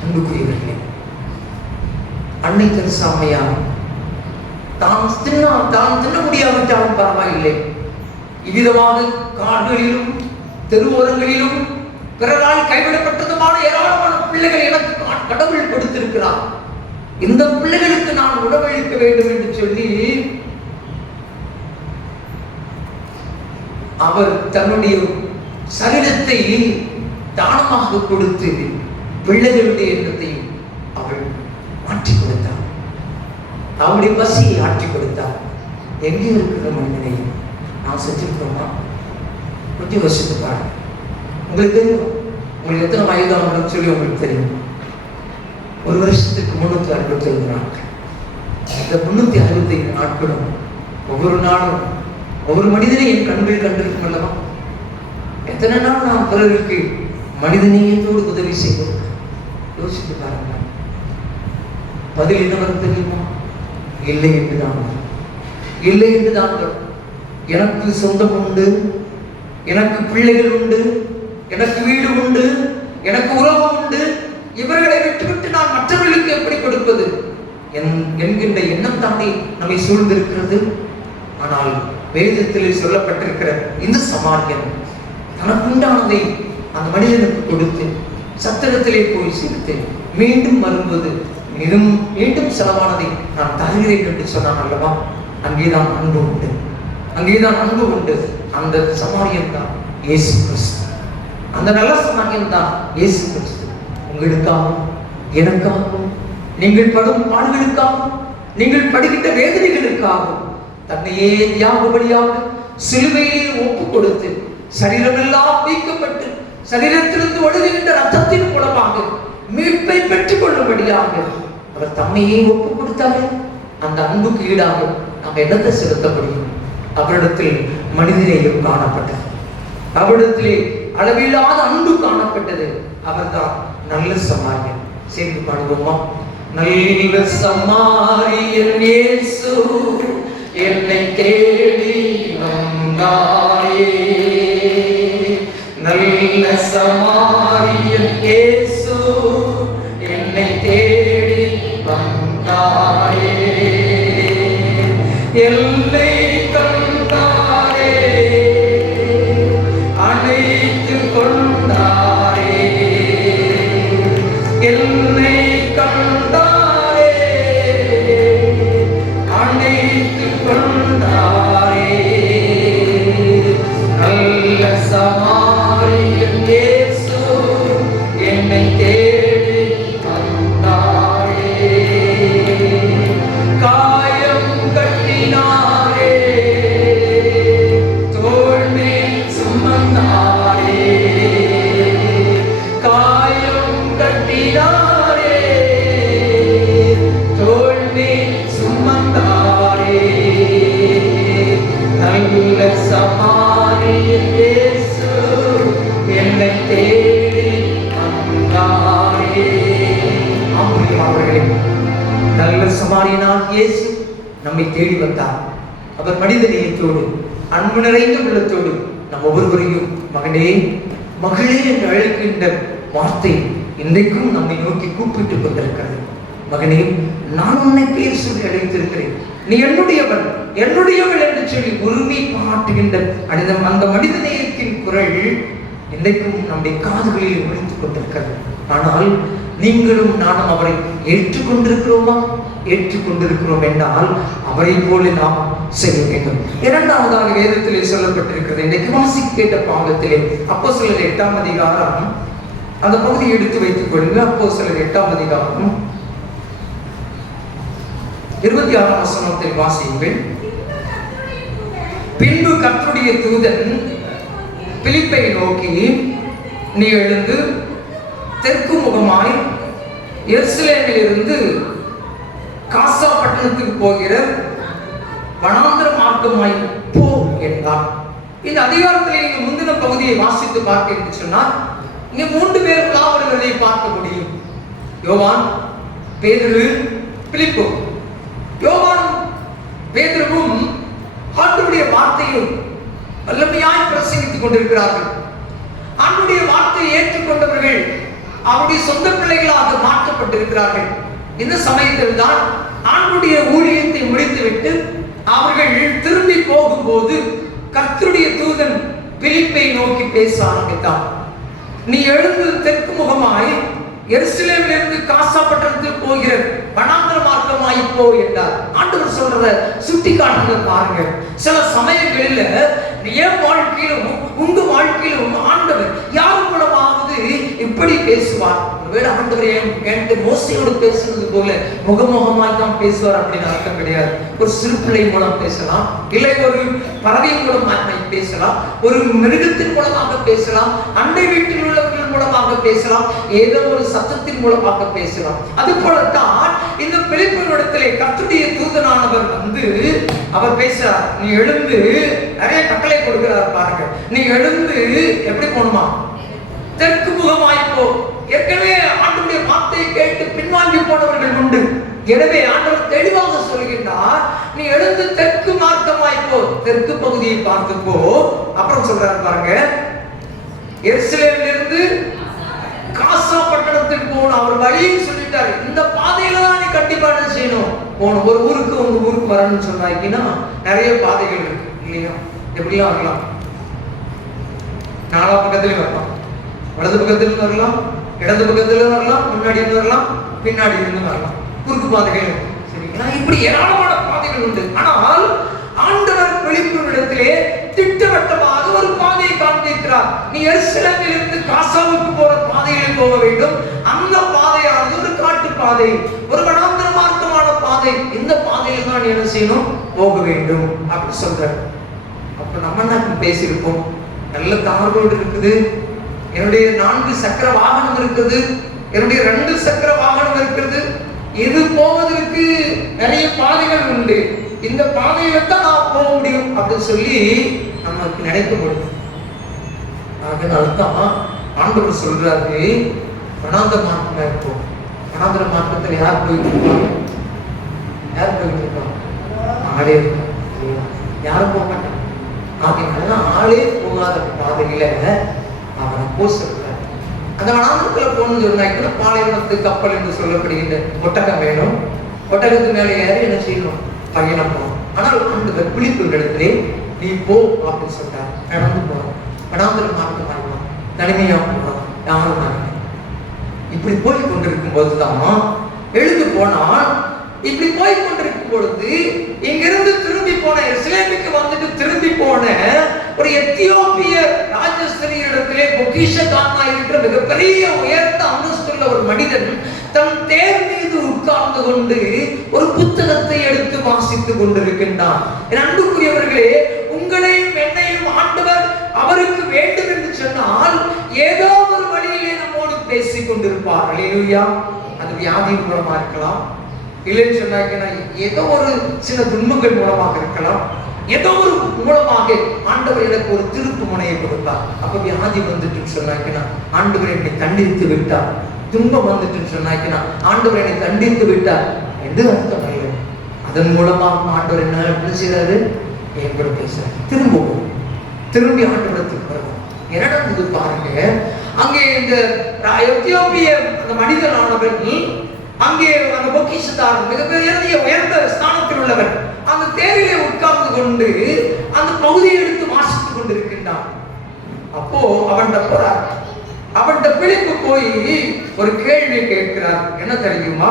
அன்புக்குரியவர்களே, அன்னை தெரசா அம்மையார் தான் தின்ன முடியாவிட்டாலும் பரவாயில்லை, இவ்விதமாக காடுகளிலும் தெருவோரங்களிலும் பிறரால் கைவிடப்பட்டதுமான ஏராளமான பிள்ளைகள் எனக்கு கடவுள் கொடுத்திருக்கிறார். இந்த பிள்ளைகளுக்கு நான் உணவளிக்க வேண்டும் என்று சொல்லி அவர் தன்னுடைய சரீரத்தை தானமாக கொடுத்து பிள்ளைகளுடைய எண்ணத்தையும் அவள் மாற்றி கொடுத்தார். அவருடைய பசியை ஆற்றி கொடுத்தார். எங்கே இருக்கிற மனிதனை நாம் செஞ்சிருக்கிறோமா? கொஞ்சம் யோசித்து பாருங்க. உங்களுக்கு தெரியும், உங்களுக்கு எத்தனை வயதானவர்கள் சொல்லி உங்களுக்கு தெரியும். ஒரு வருஷத்துக்கு 365 நாட்கள். இந்த 365 நாட்களும் ஒவ்வொரு நாளும் ஒவ்வொரு மனிதனை என் கண்கள் கண்டிருக்கும் அல்லவா? எத்தனை நாள் நாம் பிறருக்கு மனிதநேயத்தோடு உதவி செய்வோம்? யோசித்து பாருங்க. பதில் என்ன வரும் தெரியுமா? இல்லை என்றுதான், இல்லை என்றுதான். எனக்கு சொந்தம் உண்டு, எனக்கு பிள்ளைகள் உண்டு, எனக்கு வீடு உண்டு, எனக்கு உறவு உண்டு, இவர்களை விட்டுவிட்டு நான் மற்றவர்களுக்கு எப்படி கொடுப்பது என்கின்ற எண்ணம் தானே நம்மை சூழ்ந்திருக்கிறது. ஆனால் வேதத்தில் சொல்லப்பட்டிருக்கிற இந்த சமாரியன் தனக்குண்டானதை அந்த மனிதனுக்கு கொடுத்து சத்திரத்திலே போய் சேர்த்து மீண்டும் வரும்போது மீண்டும் செலவானதை நான் தருகிறேன் என்று சொன்னான் அல்லவா? அங்கேதான் அன்பு உண்டு, அங்கேதான் அன்பு உண்டு. அந்த சமாரியன் தான் இயேசு கிறிஸ்து. அந்த நல்ல சமாரியன் தான் இயேசு கிறிஸ்து. உங்களுக்காகவும் எனக்காகவும், நீங்கள் படும் பாடுகளுக்காகவும், நீங்கள் படுகின்ற வேதனைகளுக்காகவும் தன்னையே தியாக பலியாக சிலுவையிலே ஒப்பு கொடுத்து சரீரமெல்லாம் வீக்கப்பட்டு சரீரத்திலிருந்து ஒழுகுகின்ற ரத்தத்தின் மூலமாக மீட்பை பெற்றுக் கொள்ளும்படியாக அவர் தம்மையே ஒப்பு கொடுத்தாரு. அந்த அன்புக்கு ஈடாக நாம் என்னத்தை செலுத்த முடியும்? அவரிடத்தில் மனிதநேயம் காணப்பட்டது, அவரிடத்திலே அளவில்லாத அன்பு காணப்பட்டது. அவர்தான் நல்ல சமாரியன். சேர்ந்து பாடுவோமா? நல்ல சமாரியன் இயேசு என்னை தேடி வந்தாயே, நல்ல சமாரியன் இயேசு என்னை தேடி வந்தாயே, எல்லை கண்டாரே, அழைத்து கொண்டாரே, எல்லை கண்டாரே, அழைத்து கொண்டாரே, நல்ல சமாரியன் இயேசு என்னை தேடி வந்தாரே, காயம் கட்டினாரே, தோள் மேல் சுமந்தாரே, காயம் கட்டினாரே, தோள் மேல் சுமந்தாரே, நல்ல சமாரியன் இயேசு என்னை தேடி வந்தாரே. அவர்களே, நல்ல சமாரியனான இயேசு நம்மை தேடி வந்தார். அவர் மனித நேயத்தோடு அன்பு நிறைந்த உள்ளத்தோடு நம் ஒவ்வொருவரையும் மகனே மகளே என்று அழைக்கின்ற வார்த்தை இன்றைக்கும் நம்மை நோக்கி கூப்பிட்டுக் கொண்டிருக்கிறது. மகனே, நான் உன்னை பேர் சொல்லி அழைத்திருக்கிறேன், நீ என்னுடையவன் என்னுடையவள் என்று சொல்லி உரிமை பாராட்டுகின்ற அந்த மனித நேயத்தின் குரல் இன்றைக்கும் நம்முடைய காதுகளில் ஒலித்துக் கொண்டிருக்கிறது. ஆனால் நீங்களும் நானும் அவரை ஏற்றுக்கொண்டிருக்கிறோமா? ஏற்றுக்கொண்டிருக்கிறோம் என்றால் அவரை போல நாம் செய்ய வேண்டும். இரண்டாவதாக வேதத்திலே சொல்லப்பட்டிருக்கிறது. இன்றைக்கு வாசிக்க கேட்ட பாகத்திலே அப்போஸ்தலர் 8ஆம் அதிகாரம், அந்த பகுதியை எடுத்து வைத்துக் கொள்ளுங்கள். அப்போஸ்தலர் 8ஆம் அதிகாரம் 26ஆம் வசனத்தை வாசியுங்கள். பின்பு கர்த்தருடைய தூதன் பிலிப்பை நோக்கி, நீ எழுந்து தெற்கு முகமாய் எருசலேமில் இருந்து காசா பட்டணத்துக்கு போகிற வனாந்தர மார்க்கமாய் போ என்றார். இந்த அதிகாரத்திலே இங்கு முந்தின பகுதியை வாசித்து பார்க்க என்று சொன்னால் இங்கே 3 பேர் காவலர்களை பார்க்க முடியும். யோவான், பேதுரு, பிலிப்பு. யோவானும் பேதுருவும் ஆண்டவருடைய வார்த்தையும் வல்லமையாய் பிரசங்கித்துக் கொண்டிருக்கிறார்கள். ஆண்டவருடைய வார்த்தையை ஏற்றுக்கொண்டவர்கள் அவருடைய சொந்த பிள்ளைகளாக மாற்றப்பட்டிருக்கிறார்கள். இந்த சமயத்தில் தான் ஆண்டவருடைய ஊழியத்தை முடித்துவிட்டு அவர்கள் திரும்பி போகும்போது கர்த்தருடைய தூதன் பிலிப்பை நோக்கி பேச ஆரம்பித்தார். நீ எழுந்து தெற்கு முகமாய் எருசலேமிலிருந்து காசா பட்டணத்துக்கு போகிற வனாந்தர மார்க்கமாய் போ என்றார். ஆண்டவர் சொல்றத சுட்டி காட்டுறத பாருங்க. சில சமயங்களில் என் வாழ்க்கையிலும் உங்க வாழ்க்கையிலும் ஆண்டவர் யார் மூலமாவது இப்படி பேசுவார். ஒருவேளை ஆண்டவர் என்கிட்ட மோசையோடு பேசுறது போல முகமுகமாய் தான் பேசுவார் அப்படின்னு அர்த்தம் கிடையாது. ஒரு சிறு பிள்ளை மூலம் பேசலாம், இல்லை ஒரு பறவை மூலமாக பேசலாம், ஒரு மிருகத்தின் மூலமாக பேசலாம், அண்டை வீட்டில் உள்ளவர்கள் மூலமாக பேசலாம், ஏதோ ஒரு சத்தத்தின் மூலமாக பேசலாம். அது போலத்தான் இந்த பிலிப்பியரிடத்திலே கர்த்தருடைய தூதனானவர் வந்து அவர் பேசுறார். நீ எழுந்து, நிறைய கட்டளை கொடுக்கிறார் பாருங்க. நீ எழுந்து எப்படி போகணுமா? தெற்கு முகமாய் போ. ஏற்கனவே ஆண்டவருடைய வார்த்தையை கேட்டு பின்வாங்கி போனவர்கள் உண்டு. எனவே ஆண்டவர் தெளிவாக சொல்கின்றார், நீ எழுந்து தெற்கு மார்க்கமாய் போ, தெற்கு பகுதியை பார்த்து போ. அப்புறம் சொல்றாரு பாருங்க, எருசலேமிலிருந்து காசா பட்டணத்துக்கு போகணும். அவர் வழியை சொல்லிட்டாரு, இந்த பாதையில தான் நீ கண்டிப்பா என்ன செய்யணும், போகணும். ஒரு ஊருக்கு உங்க ஊருக்கு வரணும்னு சொன்னாங்கன்னா நிறைய பாதைகள் இருக்கு இல்லையா? எப்படிலாம் வரலாம்? நாலா பக்கத்திலும் வரலாம், வலது பக்கத்திலும் வரலாம், இடது பக்கத்திலும் வரலாம், முன்னாடி இருந்து வரலாம், பின்னாடி இருந்து வரலாம். குறுக்கு பாதைகள் சரிங்களா? இப்படி ஏராளமான பாதைகள் உண்டு. ஆனால் ஆண்டவர் பிலிப்பியரிடத்திலே திட்டவட்டமாக ஒரு பாதையை காண்பிக்கிறார். நீ எருசலேமிலிருந்து காசாவுக்கு போற பாதையில் போக வேண்டும். அந்த பாதையானது ஒரு காட்டு பாதை, ஒரு வனாந்தர மார்க்கமான பாதை. இந்த பாதையில் தான் என்ன செய்யணும், போக வேண்டும் அப்படி சொல்றாரு. அப்ப நம்ம என்ன பேசியிருப்போம்? நல்ல தார் ரோடு இருக்குது, என்னுடைய 4 சக்கர வாகனம் இருக்குது, என்னுடைய 2 சக்கர வாகனம் இருக்கிறது, இது போவதற்கு நிறைய பாதைகள் உண்டு, இந்த பாதையில தான் நான் போக முடியும் அப்படின்னு சொல்லி நமக்கு நினைக்க முடியும். அதனால்தான் ஆண்டவர் சொல்றாரு, வனாந்தர மார்க்கமா இருப்போம். வனாந்தர மார்க்கத்தில் யார் போயிட்டு இருப்பாங்க? யார் போயிட்டு இருப்பாங்க? ஆளே இருப்பாங்க, யாரும் போக மாட்டாங்க. அதனால ஆளே போகாத பாதையில அவனை போ சொல்றாரு. அந்த வனாந்தரத்துல போகணும்னு சொன்னா பாலைவனத்து கப்பல் என்று சொல்லப்படுகின்ற ஒட்டகம் வேணும். ஒட்டகத்து மேலே ஏறி என்ன செய்யணும், பயணம் போகணும். ஆனால் ஆண்டவர் பிலிப்பியரிடத்திலே நீ போ அப்படின்னு சொல்றாரு. நடந்து போறோம், வனாந்தர மார்க்கம் ஆகலாம், தனிமையா போகலாம், யாரும் இப்படி போய் கொண்டிருக்கும் போதுதான் எழுந்து போனால், இப்படி போய் கொண்டிருக்கும் பொழுது இங்கிருந்து திரும்பி போன எருசலேமுக்கு வந்துட்டு திரும்பி போன ஒரு எத்தியோப்பிய ராஜஸ்திரியிடத்திலே பொக்கிஷக்காரனா இருக்கிற மிகப்பெரிய உயர்ந்த அந்தஸ்துள்ள ஒரு மனிதன் தன் தேர் மீது உட்கார்ந்து கொண்டு ஒரு புத்தகத்தை எடுத்து வாசித்துக் கொண்டிருக்கின்றான். என் அன்புக்குரியவர்களே, உங்களையும் என்னையும் ஆண்டவர் அவருக்கு வேண்டும் என்று சொன்னால் ஏதோ ஒரு வழியிலே நம்மோடு பேசிக் கொண்டிருப்பார். அல்லேலூயா. அது வியாதி மூலமா இருக்கலாம், இல்லைன்னு சொன்னாங்கன்னா ஏதோ ஒரு சில துன்பங்கள் மூலமாக இருக்கலாம், ஏதோ ஒரு மூலமாக ஆண்டவர் எனக்கு ஒரு திருப்பு முனையை கொடுத்தார். அப்ப வியாதி வந்துட்டு சொன்னாங்கன்னா ஆண்டவர் என்னை தண்டித்து விட்டார், துன்பம் வந்துட்டு சொன்னாங்கன்னா ஆண்டவர் என்னை தண்டித்து விட்டார் என்று அர்த்தம் இல்லை. அதன் மூலமாக ஆண்டவர் என்ன செய்யறாரு, என் கூட பேசுறாரு. திரும்பி ஆண்டவரத்துக்கு வருவோம். என்ன நடந்தது பாருங்க. அங்கே இந்த எத்தியோப்பிய அந்த மனிதனானவர்கள், அங்கே அந்த பொக்கிஷதாரன் மிகப்பெரிய உயர்ந்த ஸ்தானத்தில் உள்ளவர் அந்த தேரிலே உட்கார்ந்து கொண்டு அந்த பகுதியை எடுத்து வாசித்துக் கொண்டிருக்கின்றான். அப்போ அவன்கிட்ட போறார். அவன்கிட்ட பிலிப்பு போய் ஒரு கேள்வி கேட்கிறார். என்ன தெரியுமா,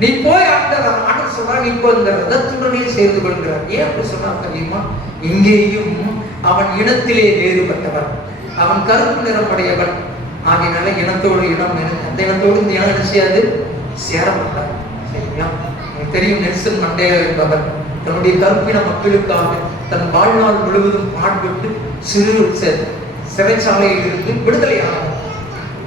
நீ போய் ஆண்டவர் சொல்றார், நீ போய் இந்த ரதத்துடனே சேர்ந்து கொள்கிறார். ஏன் அப்படி சொன்னார் தெரியுமா? இங்கேயும் அவன் இனத்திலே வேறுபட்டவன், அவன் கருப்பு நிறமுடையவன். ஆகையினால இனத்தோடு இனம், அந்த இனத்தோடு இந்த இனம் என்ன செய்யாது, சேரப்பட்டார். சரிங்களா? எனக்கு தெரியும், நெல்சன் மண்டேலா என்பவர் தன்னுடைய கருப்பின மக்களுக்காக தன் வாழ்நாள் முழுவதும் பாடுபட்டு சிறைச்சாலையில் இருந்து விடுதலையானார்.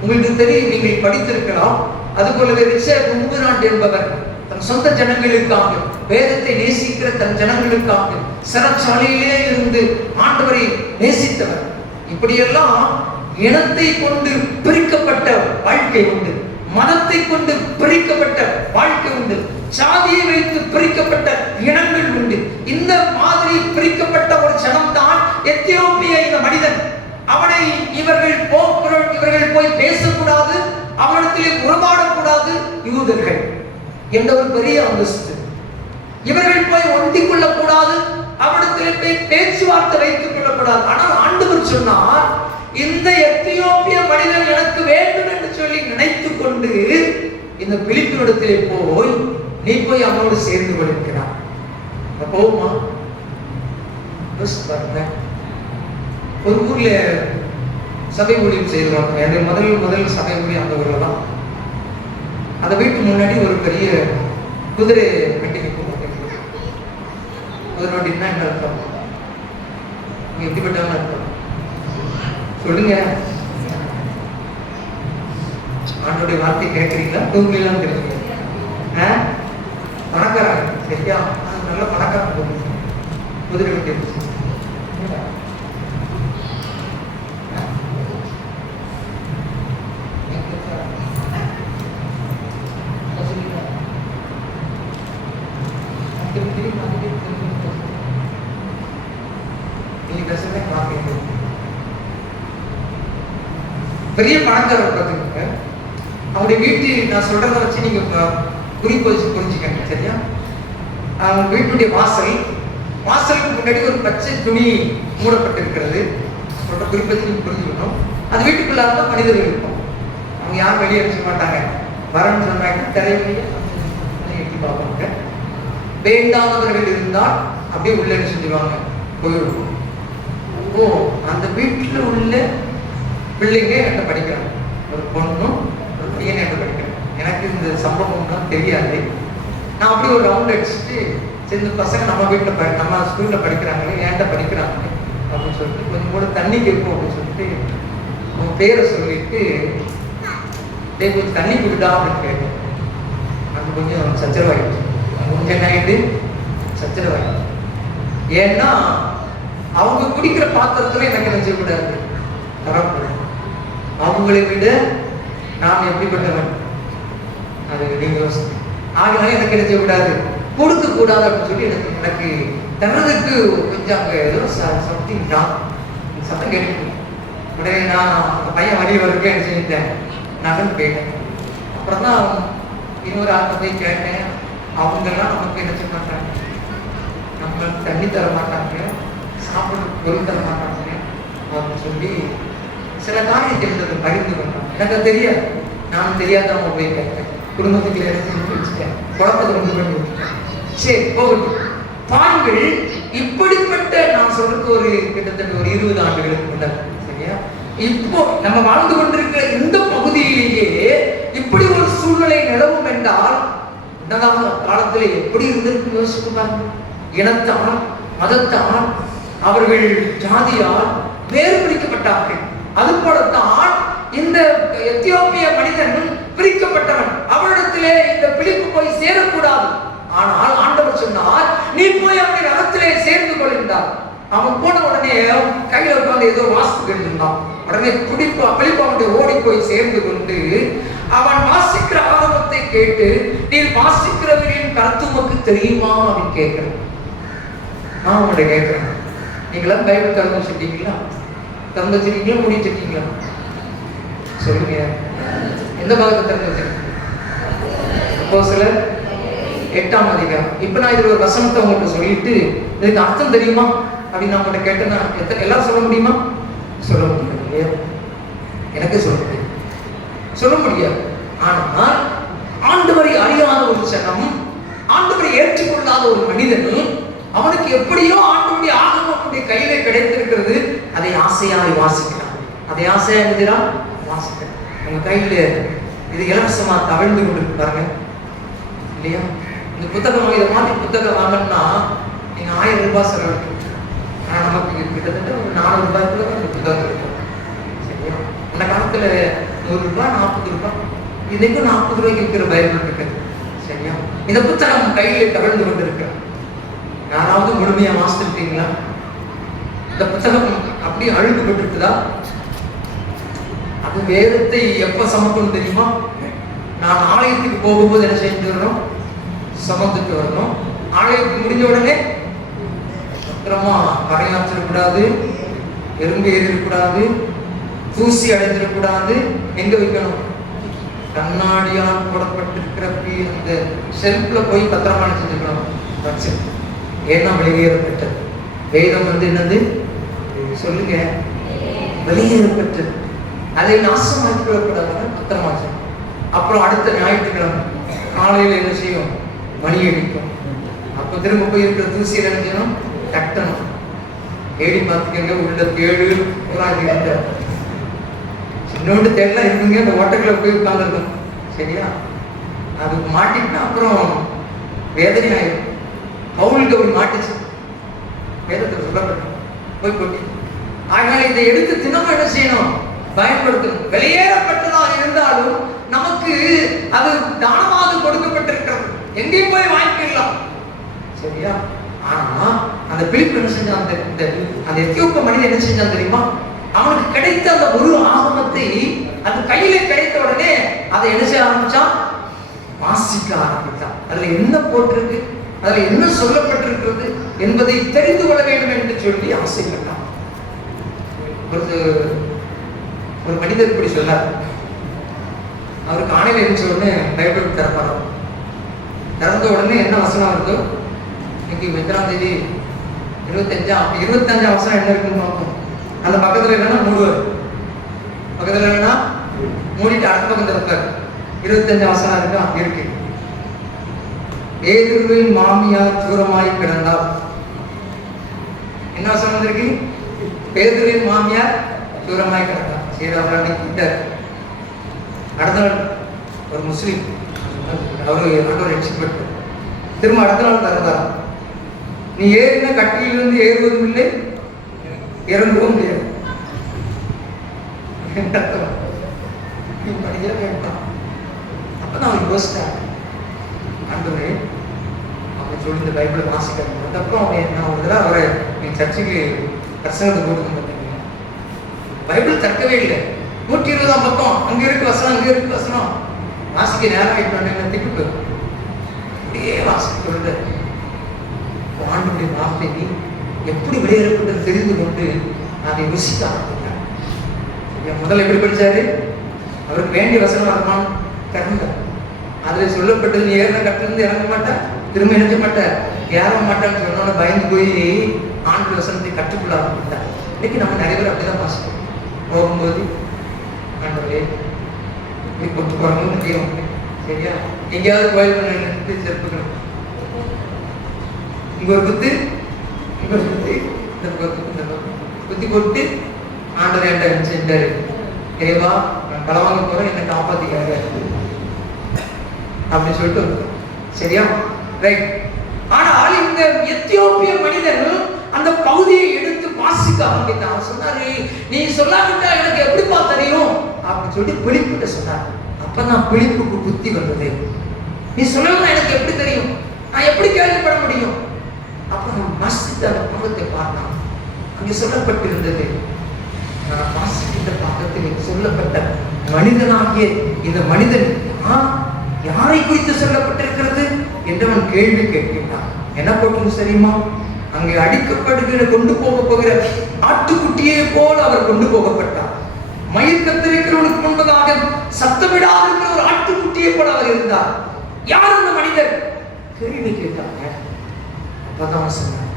உங்களுக்கு தெரியும், நீங்கள் படித்திருக்கலாம். அதுபோலவே ரிச்சர்ட் மும்புநாட் என்பவர் தன் சொந்த ஜனங்களுக்காக, வேதத்தை நேசிக்கிற தன் ஜனங்களுக்காக சிறைச்சாலையிலே இருந்து ஆண்டவரை நேசித்தவர். இப்படியெல்லாம் இனத்தை கொண்டு பிரிக்கப்பட்ட வாழ்க்கை உண்டு, மதத்தை கொண்டு பிரிக்கப்பட்ட வாழ்க்கை உண்டு, சாதியை வைத்து பிரிக்கப்பட்ட இனங்கள் உண்டு. இந்த மாதிரி பிரிக்கப்பட்ட ஒரு ஜனம்தான் எத்தியோப்பிய இந்த மனிதன். அவனை இவர்கள் போய் பேசக்கூடாது, அவனிடத்திலே உறவாடக்கூடாது, யூதர்கள் என்ற ஒரு பெரிய அந்தஸ்து. இவர்கள் போய் ஒட்டிக் கொள்ளக்கூடாது, அவனிடத்திலே போய் பேச்சுவார்த்தை வைத்துக் கொள்ளக்கூடாது. ஆனால் ஆண்டவர் சொன்னார், இந்த எத்தியோப்பிய மனிதன் எனக்கு வேண்டும் என்று சொல்லி நினைத்து கொண்டு இந்த பிலிப்பினிடத்திலே போய் நீ போய் அவனோடு சேர்ந்து கொள்கிறான். போகுமா? பாருங்க, ஒரு ஊர்ல சபை ஊழியம் செய்வாங்க. என்னுடைய முதல் சபை ஊழியம் அந்த ஊர்ல தான். அந்த வீட்டு முன்னாடி ஒரு பெரிய குதிரை வண்டி நிற்கும். குதிரை வண்டின்னா என்ன அர்த்தம்? எப்படிப்பட்டவங்க அர்த்தம் சொல்லுங்க. ஆண்டோடைய வார்த்தை கேட்கறீங்களா? தூங்கலாம் தெரியுங்க. பணக்காரன் சரியா? நல்ல பணக்காரன் குதிரை வண்டி. பெரிய பணக்காரர் பார்த்துக்கோங்க. அவருடைய வீட்டு நான் சொல்றதை வச்சு நீங்க புரிஞ்சுக்கங்க சரியா? அவங்க வீட்டுடைய வாசலுக்கு முன்னாடி ஒரு பச்சை துணி மூடப்பட்டிருக்கிறது. சொல்ற குறிப்பை நீங்க புரிஞ்சுக்கணும். அது வீட்டுக்குள்ளார தான் மனிதர்கள் இருக்கும். அவங்க யாரும் வெளியே அனுப்ப மாட்டாங்க. வரன்னு சொன்னாங்க தலைவலியை எட்டி பார்ப்பாங்க. வேண்டாதவர்கள் இருந்தால் அப்படியே உள்ள என்ன செஞ்சுவாங்க, போயிடுவோம். ஓ, அந்த வீட்டுல உள்ள பிள்ளைங்க என்கிட்ட படிக்கிறாங்க. ஒரு பொண்ணும் ஒரு பையனை என்கிட்ட படிக்கிறாங்க. எனக்கு இந்த சம்பவம்லாம் தெரியாது. நான் அப்படி ஒரு ரவுண்ட் அடிச்சுட்டு சரி இந்த பசங்க நம்ம வீட்டில் நம்ம ஸ்கூல்ல படிக்கிறாங்களே, என்கிட்ட படிக்கிறாங்க அப்படின்னு சொல்லிட்டு கொஞ்சம் கூட தண்ணி கேட்போம் அப்படின்னு சொல்லிட்டு அவன் பேரை சொல்லிட்டு கொஞ்சம் தண்ணி குடிடா அப்படின்னு கேட்டேன். அது கொஞ்சம் சச்சரவாயிடுச்சு. கொஞ்சம் நைட்டு சச்சரவாயிடுச்சு. ஏன்னா அவங்க குடிக்கிற பாத்திரத்துல எனக்கு என்ன செய்யக்கூடாது, தரக்கூடாது. அவங்களை விட நான் எப்படிப்பட்டவன் அது நீங்க ஆகினாலும் எனக்கு என்ன செய்யக்கூடாது, கொடுக்க கூடாது அப்படின்னு சொல்லி எனக்கு தர்றதுக்கு கொஞ்சம் அங்க ஏதோ சம்திங் சத்தம் கேட்டு உடனே நான் அந்த பையன் வழி வரைக்கும் என்ன செஞ்சுட்டேன், நகர்ந்து போயிட்டேன். அப்புறம் தான் இன்னொரு ஆட்ட போய் கேட்டேன். அவங்கெல்லாம் நமக்கு என்ன செய்ய மாட்டாங்க, நம்மளுக்கு தண்ணி தர மாட்டாங்க, சாப்பிட்றதுக்கு பொருள் தர மாட்டாங்க அப்படின்னு சொல்லி சில காரியத்தை எனக்கு பகிர்ந்து கொண்டாங்க. எனக்கு தெரியாது, நானும் தெரியாதவங்க போய் கேட்டேன். குடும்பத்துக்கு எடுத்து வச்சுட்டேன், குழப்பத்தை கொண்டு பண்ணி விட்டுட்டேன். சரி போகட்டும். பாருங்கள், இப்படிப்பட்ட நான் சொல்றது ஒரு கிட்டத்தட்ட ஒரு 20 ஆண்டுகளுக்கு முன்னாடி சரியா, இப்போ நம்ம வாழ்ந்து கொண்டிருக்கிற இந்த பகுதியிலேயே இப்படி ஒரு சூழ்நிலை நிலவும் என்றால் உன்னதான காலத்தில் எப்படி இருந்திருக்கு யோசிச்சு பாருங்க. இனத்தால், மதத்தால், அவர்கள் ஜாதியால் வேறு பிரிக்கப்பட்டார்கள். அது போலத்தான் இந்த எத்தியோப்பிய மனிதன் பிரிக்கப்பட்டவன். அவனிடத்திலே இந்த பிலிப்பு போய் சேரக்கூடாது. ஆனால் ஆண்டவர் சொன்னார், நீ போய் அவனை ரதத்திலே சேர்ந்து கொள்கின்றார். அவன் போன உடனே கையில உட்கார்ந்து ஏதோ வாசித்துக்கிட்டு இருந்தான். உடனே பிலிப்பு அவனுடைய ஓடி போய் சேர்ந்து கொண்டு அவன் வாசிக்கிற ஆரம்பத்தை கேட்டு, நீ வாசிக்கிறவர்களின் கருத்து உமக்கு தெரியுமா அப்படின்னு கேட்கிறேன். நான் உங்கள்கிட்ட கேட்கிறேன், நீங்களா பைபிள் திறந்து வச்சுட்டீங்களா? திறந்து வச்சிருக்கீங்களா, மூடி வச்சிருக்கீங்களா? சொல்லுங்க, எந்த பாகத்தை திறந்து வச்சிருக்கீங்க? அப்போஸ்தலர் 8ஆம் அதிகாரம். இப்ப நான் இதுல ஒரு வசனத்தை உங்களுக்கு சொல்லிட்டு இதுக்கு அர்த்தம் தெரியுமா அப்படின்னு நான் உங்கள்கிட்ட கேட்டேன்னா எல்லாரும் சொல்ல முடியுமா? சொல்ல முடியாது. எனக்கு சொல்ல முடியாது, சொல்ல முடியாது. ஆனால் ஆண்டவரை அறியாத ஒரு சனம், ஆண்டவரை ஏற்றுக்கொள்ளாத ஒரு மனிதன், அவனுக்கு எப்படியோ ஆண்டவருடைய ஆகமத்துடைய கையில கிடைத்திருக்கிறது, அதை ஆசையாய் வாசிக்கிறான். அதை ஆசையா எழுதுகிறான், வாசிக்கிறான். உங்க கையில இது இலவசமா தவழ்ந்து கொண்டு பாருங்க இல்லையா? இந்த புத்தகம் இதை மாதிரி புத்தகம் வாங்கணும்னா நீங்க 1000 ரூபாய் செலவழிக்கும். ஆனா நமக்கு கிட்டத்தட்ட ஒரு 400 ரூபாய்க்குள்ள இந்த புத்தகம் இருக்கும் சரியா? அந்த காலத்துல 100 ரூபாய் 40 ரூபாய், இதுக்கு 40 ரூபாய்க்கு இருக்கிற பைபிள் இருக்கு சரியா? இந்த புத்தகம் கையில தவழ்ந்து கொண்டு இருக்கு. யாராவது முழுமையா வாசிச்சிருக்கீங்களா? இந்த புத்தகம் அப்படியே அழுக்கப்பட்டிருக்குதா? அது வேதத்தை எப்ப சமக்கணும் தெரியுமா? நான் ஆலயத்துக்கு போகும்போது என்ன செஞ்சு வரணும், சமந்துட்டு வரணும். ஆலயத்துக்கு முடிஞ்ச உடனே பத்திரமா பறையாற்றிடக்கூடாது, எறும்பு ஏறிடக்கூடாது, தூசி அடைஞ்சிடக்கூடாது. எங்க வைக்கணும்? கண்ணாடியால் போடப்பட்டிருக்கிற இந்த ஷெல்ஃப்ல போய் பத்திரமா செஞ்சுக்கணும் வச்சு. ஏன்னா வெளியேறப்பட்டது வேதம் என்னது சொல்லுங்க, வெளியேறப்பட்டது. அதை நாசமாக்கி விடக்கூடாது. பத்திரமா வச்சிருக்கணும். அப்புறம் அடுத்த ஞாயிற்றுக்கிழமை காலையில் என்ன செய்யும்? மணி அடிக்கும். அப்போ திரும்ப போய் இருக்கிற தூசியில் என்ன செய்யணும்? தட்டணும். தேடி பார்த்துக்கங்க, உள்ள தேடு இருந்த இன்னொன்று தேடலாம் இருக்குங்க. அந்த ஓட்டங்களை போய் உட்காந்துருக்கும். சரியா? அதுக்கு மாட்டிட்டுனா அப்புறம் வேதனை ஆயிடும். பவுலுக்கு அப்படி மாட்டுச்சு, வேதத்தில் சொல்லப்பட்டு போய் கொட்டி. அதனால இதை எடுத்து தினமும் என்ன செய்யணும்? பயன்படுத்தணும். வெளியேறப்பட்டதாக இருந்தாலும் நமக்கு அது தானமாக கொடுக்கப்பட்டிருக்கிறது. எங்கேயும் போய் வாங்கிக்கலாம். சரியா? ஆனா அந்த பிலிப்பு என்ன செஞ்சான்? அந்த எத்தியோப்பிய மனிதன் என்ன செஞ்சான் தெரியுமா? அவனுக்கு கிடைத்த அந்த ஒரு ஆகமத்தை அது கையில கிடைத்த உடனே அதை என்ன செய்ய ஆரம்பிச்சான்? வாசிக்க ஆரம்பித்தான். அதுல என்ன போட்டிருக்கு, அதுல என்ன சொல்லப்பட்டிருக்கிறது என்பதை தெரிந்து கொள்ள வேண்டும் என்று சொல்லி ஆசைப்பட்டான். ஒரு மனிதர் இப்படி சொன்னார். அவருக்கு ஆணையில் இருந்துச்ச உடனே பைபிள் திறப்பாரு. திறந்த உடனே என்ன வசனம் வருதோ, இன்னைக்கு எத்தனாம் தேதி? 25ஆம் வசனம் என்ன இருக்குன்னு பார்ப்போம். அந்த பக்கத்துல என்னன்னா மூடுவார். பக்கத்துல என்னன்னா மூடிட்டு அடுத்த பக்கம் திறப்பார். 25ஆம் வசனம் இருக்கா? இருக்கு. பேதுருவின் மாமியார் தூரமாய் கிடந்தார். என்ன வசனம் வந்திருக்கு? பேதுருவின் மாமியார் தூரமாய் கிடந்தார். சரி, அவர் அன்னைக்கு அடுத்த நாள் ஒரு முஸ்லீம் அவரு ஆண்டவர் ரட்சிக்கப்பட்டு திரும்ப அடுத்த நாள் திறந்தார். நீ ஏறின கட்டிலிருந்து ஏறுவதும் இல்லை, இறங்கவும் முடியாது. அப்பதான் அவன் யோசித்தார், ஆண்டவரே அவன் சொல்லி இந்த பைபிளை வாசிக்கிறாங்க. அதுக்கப்புறம் அவன் என்ன ஒரு அவரை என் சர்ச்சைக்கு பிரசங்கத்தை போட்டு பைபிள் திறக்கவே இல்லை. 120ஆம் பக்கம், அங்க இருக்கு வசனம், அங்க இருக்கு வசனம். வாசிக்க நேரம் ஆயிட்டு திட்டு அப்படியே வாசிக்கிறது. ஆண்டுடைய வார்த்தை எப்படி வெளியேறப்பட்டது தெரிந்து கொண்டு அதை ருசிக்க ஆரம்பித்தார். முதல்ல எப்படி படிச்சாரு? அவருக்கு வேண்டிய வசனம் வருமானம் திறந்தார். அதுல சொல்லப்பட்டது, நீ ஏறின கட்டிலிருந்து இறங்க மாட்டேன், திரும்ப இணைஞ்ச மாட்டேன், ஏற மாட்டேன்னு சொன்னோட பயந்து போய் ஆண்டு வசனத்தை கற்றுக்கொள்ள ஆரம்பித்தார். இன்னைக்கு நம்ம நிறைய பேர் அப்படிதான் வாசிக்கிறோம். போகும்போது ஆண்டவரே இப்படி கொண்டு போறவங்க முடியும். சரியா? எங்கேயாவது கோயில் செருப்புக்கணும். இங்க ஒரு குத்து, இங்க ஒரு குத்து, இந்த குத்தி போட்டு ஆண்டவர் என்கிட்ட சென்றாரு, ஏவா நான் களவாங்க போறேன், என்னை காப்பாத்திக்காங்க அப்படின்னு சொல்லிட்டு. சரியா? ரைட். ஆனால் இந்த எத்தியோப்பிய மனிதன் அந்த பகுதியை எடுத்து வாசிக்க ஆரம்பித்தான். சொன்னாரு, நீ சொல்லாவிட்டா எனக்கு எப்படிப்பா தெரியும் அப்படின்னு சொல்லி பிலிப்புட்ட சொன்னார். அப்பதான் பிலிப்புக்கு புத்தி வந்தது. நீ சொல்லலாம் எனக்கு எப்படி தெரியும், நான் எப்படி கேள்விப்பட முடியும்? அப்புறம் வாசித்த அந்த பாகத்தை பார்த்தான். அங்கே சொல்லப்பட்டிருந்தது, நான் வாசிக்கின்ற பாகத்தில் சொல்லப்பட்ட மனிதனாகிய இந்த மனிதன் யாரை குறித்து சொல்லப்பட்டிருக்கிறது என்றவன் கேள்வி கேட்கின்றான். என்ன போட்டு தெரியுமா? அங்கே அடிக்கப்படுகிற கொண்டு போகிற ஆட்டுக்குட்டியை போல அவர் கொண்டு போகப்பட்டார். மயிர் கத்திரிக்கிறவனுக்கு முன்பதாக சத்தமிடாத இருக்கிற ஒரு ஆட்டுக்குட்டியை போல அவர் இருந்தார். யார் அந்த மனிதர்? கேள்வி கேட்டாங்க. அப்பதான் சொன்னார்.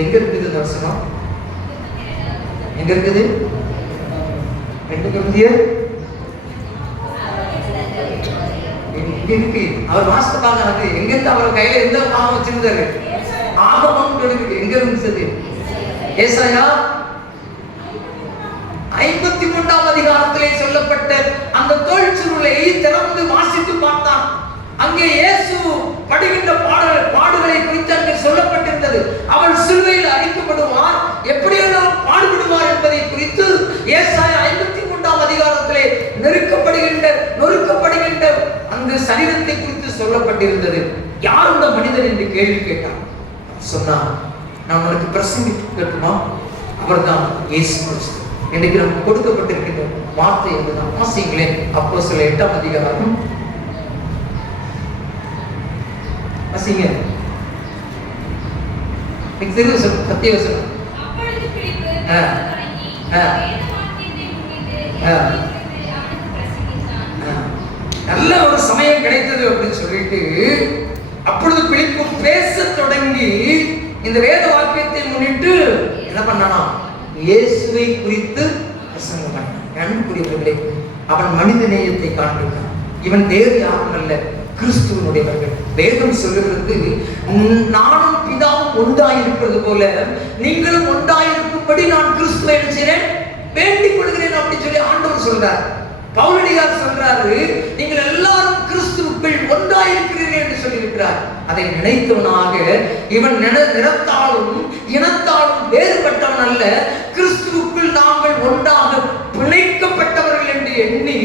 எங்க இருக்குது தரிசனம்? எங்க இருக்குது? 2 கொரிந்தியர் இருக்கு. அவர் வாசிப்பாங்க. அது எங்க இருந்து அவர் கையில எந்த பாவம் வச்சிருந்தாரு? ஆகமம் இருக்கு. எங்க இருந்துச்சு? ஏசாயா 53ஆம் அதிகாரத்திலே சொல்லப்பட்ட அந்த தோல் சுருளை திறந்து வாசித்து பார்த்தான். அங்கே இயேசு படுகின்ற பாடுகளை குறித்து அங்கே சொல்லப்பட்டிருந்தது. அவர் சிலுவையில் அடிக்கப்படுவார், எப்படியெல்லாம் பாடுபடுவார் என்பதை குறித்து ஏசாயா 53ஆம் அதிகாரத்திலே நொறுக்கப்படுகின்ற அந்த சரீரத்தை குறித்து சொல்லப்பட்டிருந்தது. யார் அந்த மனிதன் என்று கேள்வி கேட்டார். சொன்னா, நான் உனக்கு பிரசங்கிக்கட்டுமா? அவர்தான் இயேசு கிறிஸ்து. இன்னைக்கு நமக்கு கொடுக்கப்பட்டிருக்கின்ற வார்த்தை இதுதான். வாசிங்களே, அப்போஸ்தலர் 8ஆம் அதிகாரம் வாசிங்க. சத்தியவசனம். நல்ல ஒரு சமயம் கிடைத்தது அப்படின்னு சொல்லிட்டு அப்பொழுது பிலிப்பு பேச தொடங்கி இந்த வேத வாக்கியத்தை முன்னிட்டு என்ன பண்ணானா? இயேசுவை குறித்து பிரசங்கம் பண்ணான். அன்புக்குரியவர்களே, அவன் மனித நேயத்தை காண்பித்தான். இவன் வேறு யாரும் அல்ல, கிறிஸ்துவனுடையவர்கள். வேதம் சொல்லுகிறது, நானும் பிதாவும் ஒன்றாயிருக்கிறது போல நீங்களும் ஒன்றாயிருக்கும்படி நான் கிறிஸ்துவை செய்கிறேன், வேண்டிக் கொள்கிறேன் அப்படி சொல்லி ஆண்டவர் சொல்றார். பவுலடியார் சொல்றாரு, நீங்கள் எல்லாரும் கிறிஸ்துவுக்குள் ஒன்றாயிருக்கிறீர்கள் என்று சொல்லியிருக்கிறார். அதை நினைத்தவனாக இவன் நிறத்தாலும் இனத்தாலும் வேறுபட்டவன் அல்ல, கிறிஸ்துவுக்குள் நாங்கள் ஒன்றாக பிணைக்கப்பட்டவர்கள் என்று எண்ணி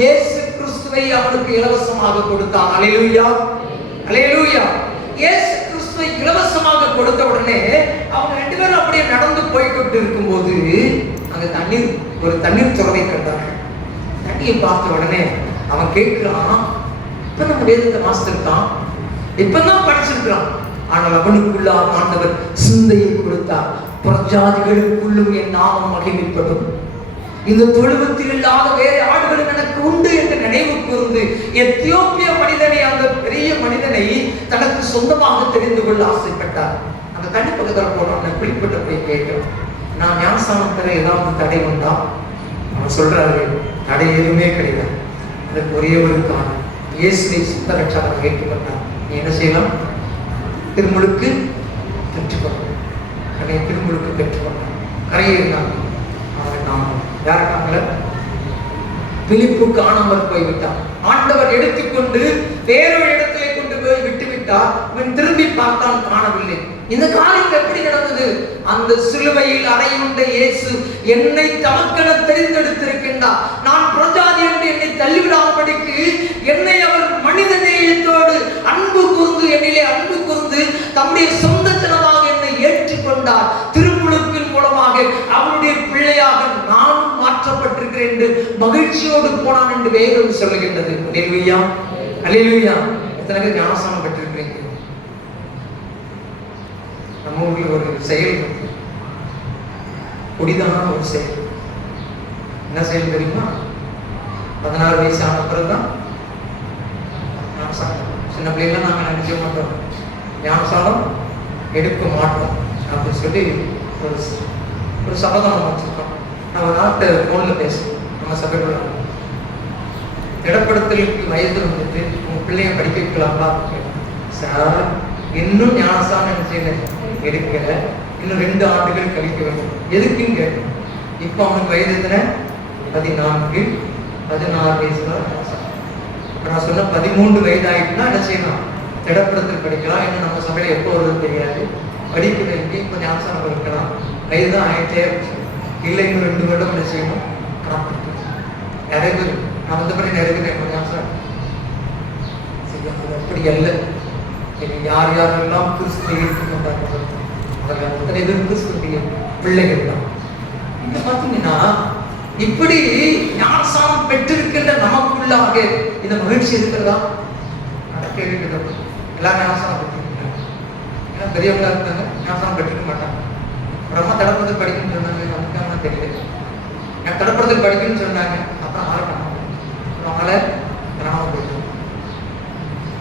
இயேசு கிறிஸ்துவை அவனுக்கு இலவசமாக கொடுத்தான். அல்லேலூயா, அல்லேலூயா. இயேசு கிறிஸ்துவை இலவசமாக கொடுத்த உடனே அவங்க ரெண்டு பேரும் அப்படியே நடந்து போய்கொண்டு இருக்கும்போது அங்க ஒரு தண்ணீர் துறவை கண்டார்கள். தண்ணியை பார்த்த உடனே அவன் கேட்கிறான், இப்ப நம்ம வேதத்தை வாசித்திருக்கான், இப்பதான் படிச்சிருக்கிறான், ஆனால் அவனுக்குள்ள ஆண்டவர் சிந்தையை கொடுத்தார். புறஜாதிகளுக்குள்ளும் என் நாமம் மகிமைப்படும், இந்த தொழுவத்தில் இல்லாத வேறு ஆடுகளும் எனக்கு உண்டு என்று நினைவு கூர்ந்து எத்தியோப்பிய மனிதனை, அந்த பெரிய மனிதனை தனக்கு சொந்தமாக தெரிந்து கொள்ள ஆசைப்பட்டார். அந்த தண்ணி பக்கத்தில் போனோம், குளிப்பட்டு போய் கேட்கிறோம், நான் ஞானஸ்நானம் பெற ஏதாவது தடை உண்டா? அவன் சொல்றாரு, தடை எதுவுமே கிடையாது, அதுக்கு ஒரே ஒரு காரணம், இயேசுவை சுத்த ரட்சகராக ஏற்றுக்கொண்டார். நீ என்ன செய்யலாம்? திருமுழுக்கு பெற்றுக்கொண்டார். திருமுழுக்கு பெற்றுக்கொண்டார். கரையே இருந்தாங்க. அவன் நான் யாருக்காங்கள பிலிப்பு காணாமல் போய்விட்டான். ஆண்டவர் எடுத்துக்கொண்டு வேறொரு இடத்திலே கொண்டு போய் விட்டு விட்டார். இவன் திரும்பி பார்த்தான், காணவில்லை. இந்த காரியம் எப்படி நடந்தது? அந்த சிலுவையில் அறையுண்ட இயேசு என்னை தமக்கென தெரிந்தெடுத்திருக்கின்றார், நான் பிரஜாதி என்று என்னை தள்ளிவிடாதபடிக்கு என்னை அவர் மனித நேயத்தோடு அன்பு கூர்ந்து, என்னிலே அன்பு கூர்ந்து தம்முடைய சொந்த ஜனமாக என்னை ஏற்றுக்கொண்டார். திருமுழுக்கின் மூலமாக அவருடைய பிள்ளையாக நானும் மாற்றப்பட்டிருக்கிறேன் என்று மகிழ்ச்சியோடு போனான் என்று வேதம் சொல்லுகின்றது. அல்லேலூயா, அல்லேலூயா. எத்தனை பேர் ஞானஸ்நானம் பெற்றிருக்கிறீங்க? நம்ம ஊரில் ஒரு செயல், கொடிதான ஒரு செயல். என்ன செயல் தெரியுமா? 16 வயசு ஆன பிறகுதான் ஞானஸ்நானம். சின்ன பிள்ளைலாம் நாங்கள் நினைக்க மாட்டோம், ஞானஸ்நானம் எடுக்க மாட்டோம் அப்படின்னு சொல்லி ஒரு சபதம் வச்சிருக்கோம். நம்ம நாட்டு போன்ல பேசுவோம், நம்ம சபைக்குள்ள இடப்படுத்தலுக்கு வயது வந்துட்டு உங்க பிள்ளைய படிக்க வைக்கலாமா? சார் இன்னும் ஞானஸ்நானம் எடுக்கல, இன்னும் 2 ஆண்டுகள் கழிக்க வேண்டும். எதுக்குன்னு கேட்டோம். இப்போ அவனுக்கு வயது எத்தனை? 14, 16 வயசுல. நான் சொன்ன 13 வயது ஆகிட்டுனா என்ன செய்யலாம்? திடப்படத்தில் படிக்கலாம். இன்னும் நம்ம சபையில எப்போ வருதுன்னு தெரியாது. படிக்கிறதுக்கு இப்போ ஞானஸ்நானம் இருக்கலாம், வயது தான் ஆகிட்டே இருக்கு. இல்லை இன்னும் 2 வருடம் என்ன செய்யணும்? நிறைய பேர் நான் வந்தபடி நிறைய பேர் ஞானஸ்நானம் செய்ய அப்படி அல்ல. யார் யாரெல்லாம் கிறிஸ்துவை ஏற்றுக்கொண்டார்கள் அவர்கள் அத்தனை பேர் கிறிஸ்துவுடைய பிள்ளைகள் தான். இங்க பாத்தீங்கன்னா இப்படி ஞானஸ்நானம் பெற்றிருக்கின்ற நமக்குள்ளாக இந்த மகிழ்ச்சி இருக்கிறதா? கேள்விப்பட்டது எல்லாரும் ஞானஸ்நானம் பெற்றிருக்காங்க. ஏன்னா பெரியவங்களா இருக்காங்க, ஞானஸ்நானம் பெற்றிருக்க மாட்டாங்க. அப்புறமா தடப்பத்தில் படிக்கணும்னு சொன்னாங்க, நமக்கான தெரியல. நான் தடப்படத்தில் படிக்கணும்னு சொன்னாங்க, அப்புறம் ஆரம்பிக்கணும். அவங்கள கிராமம் போயிட்டு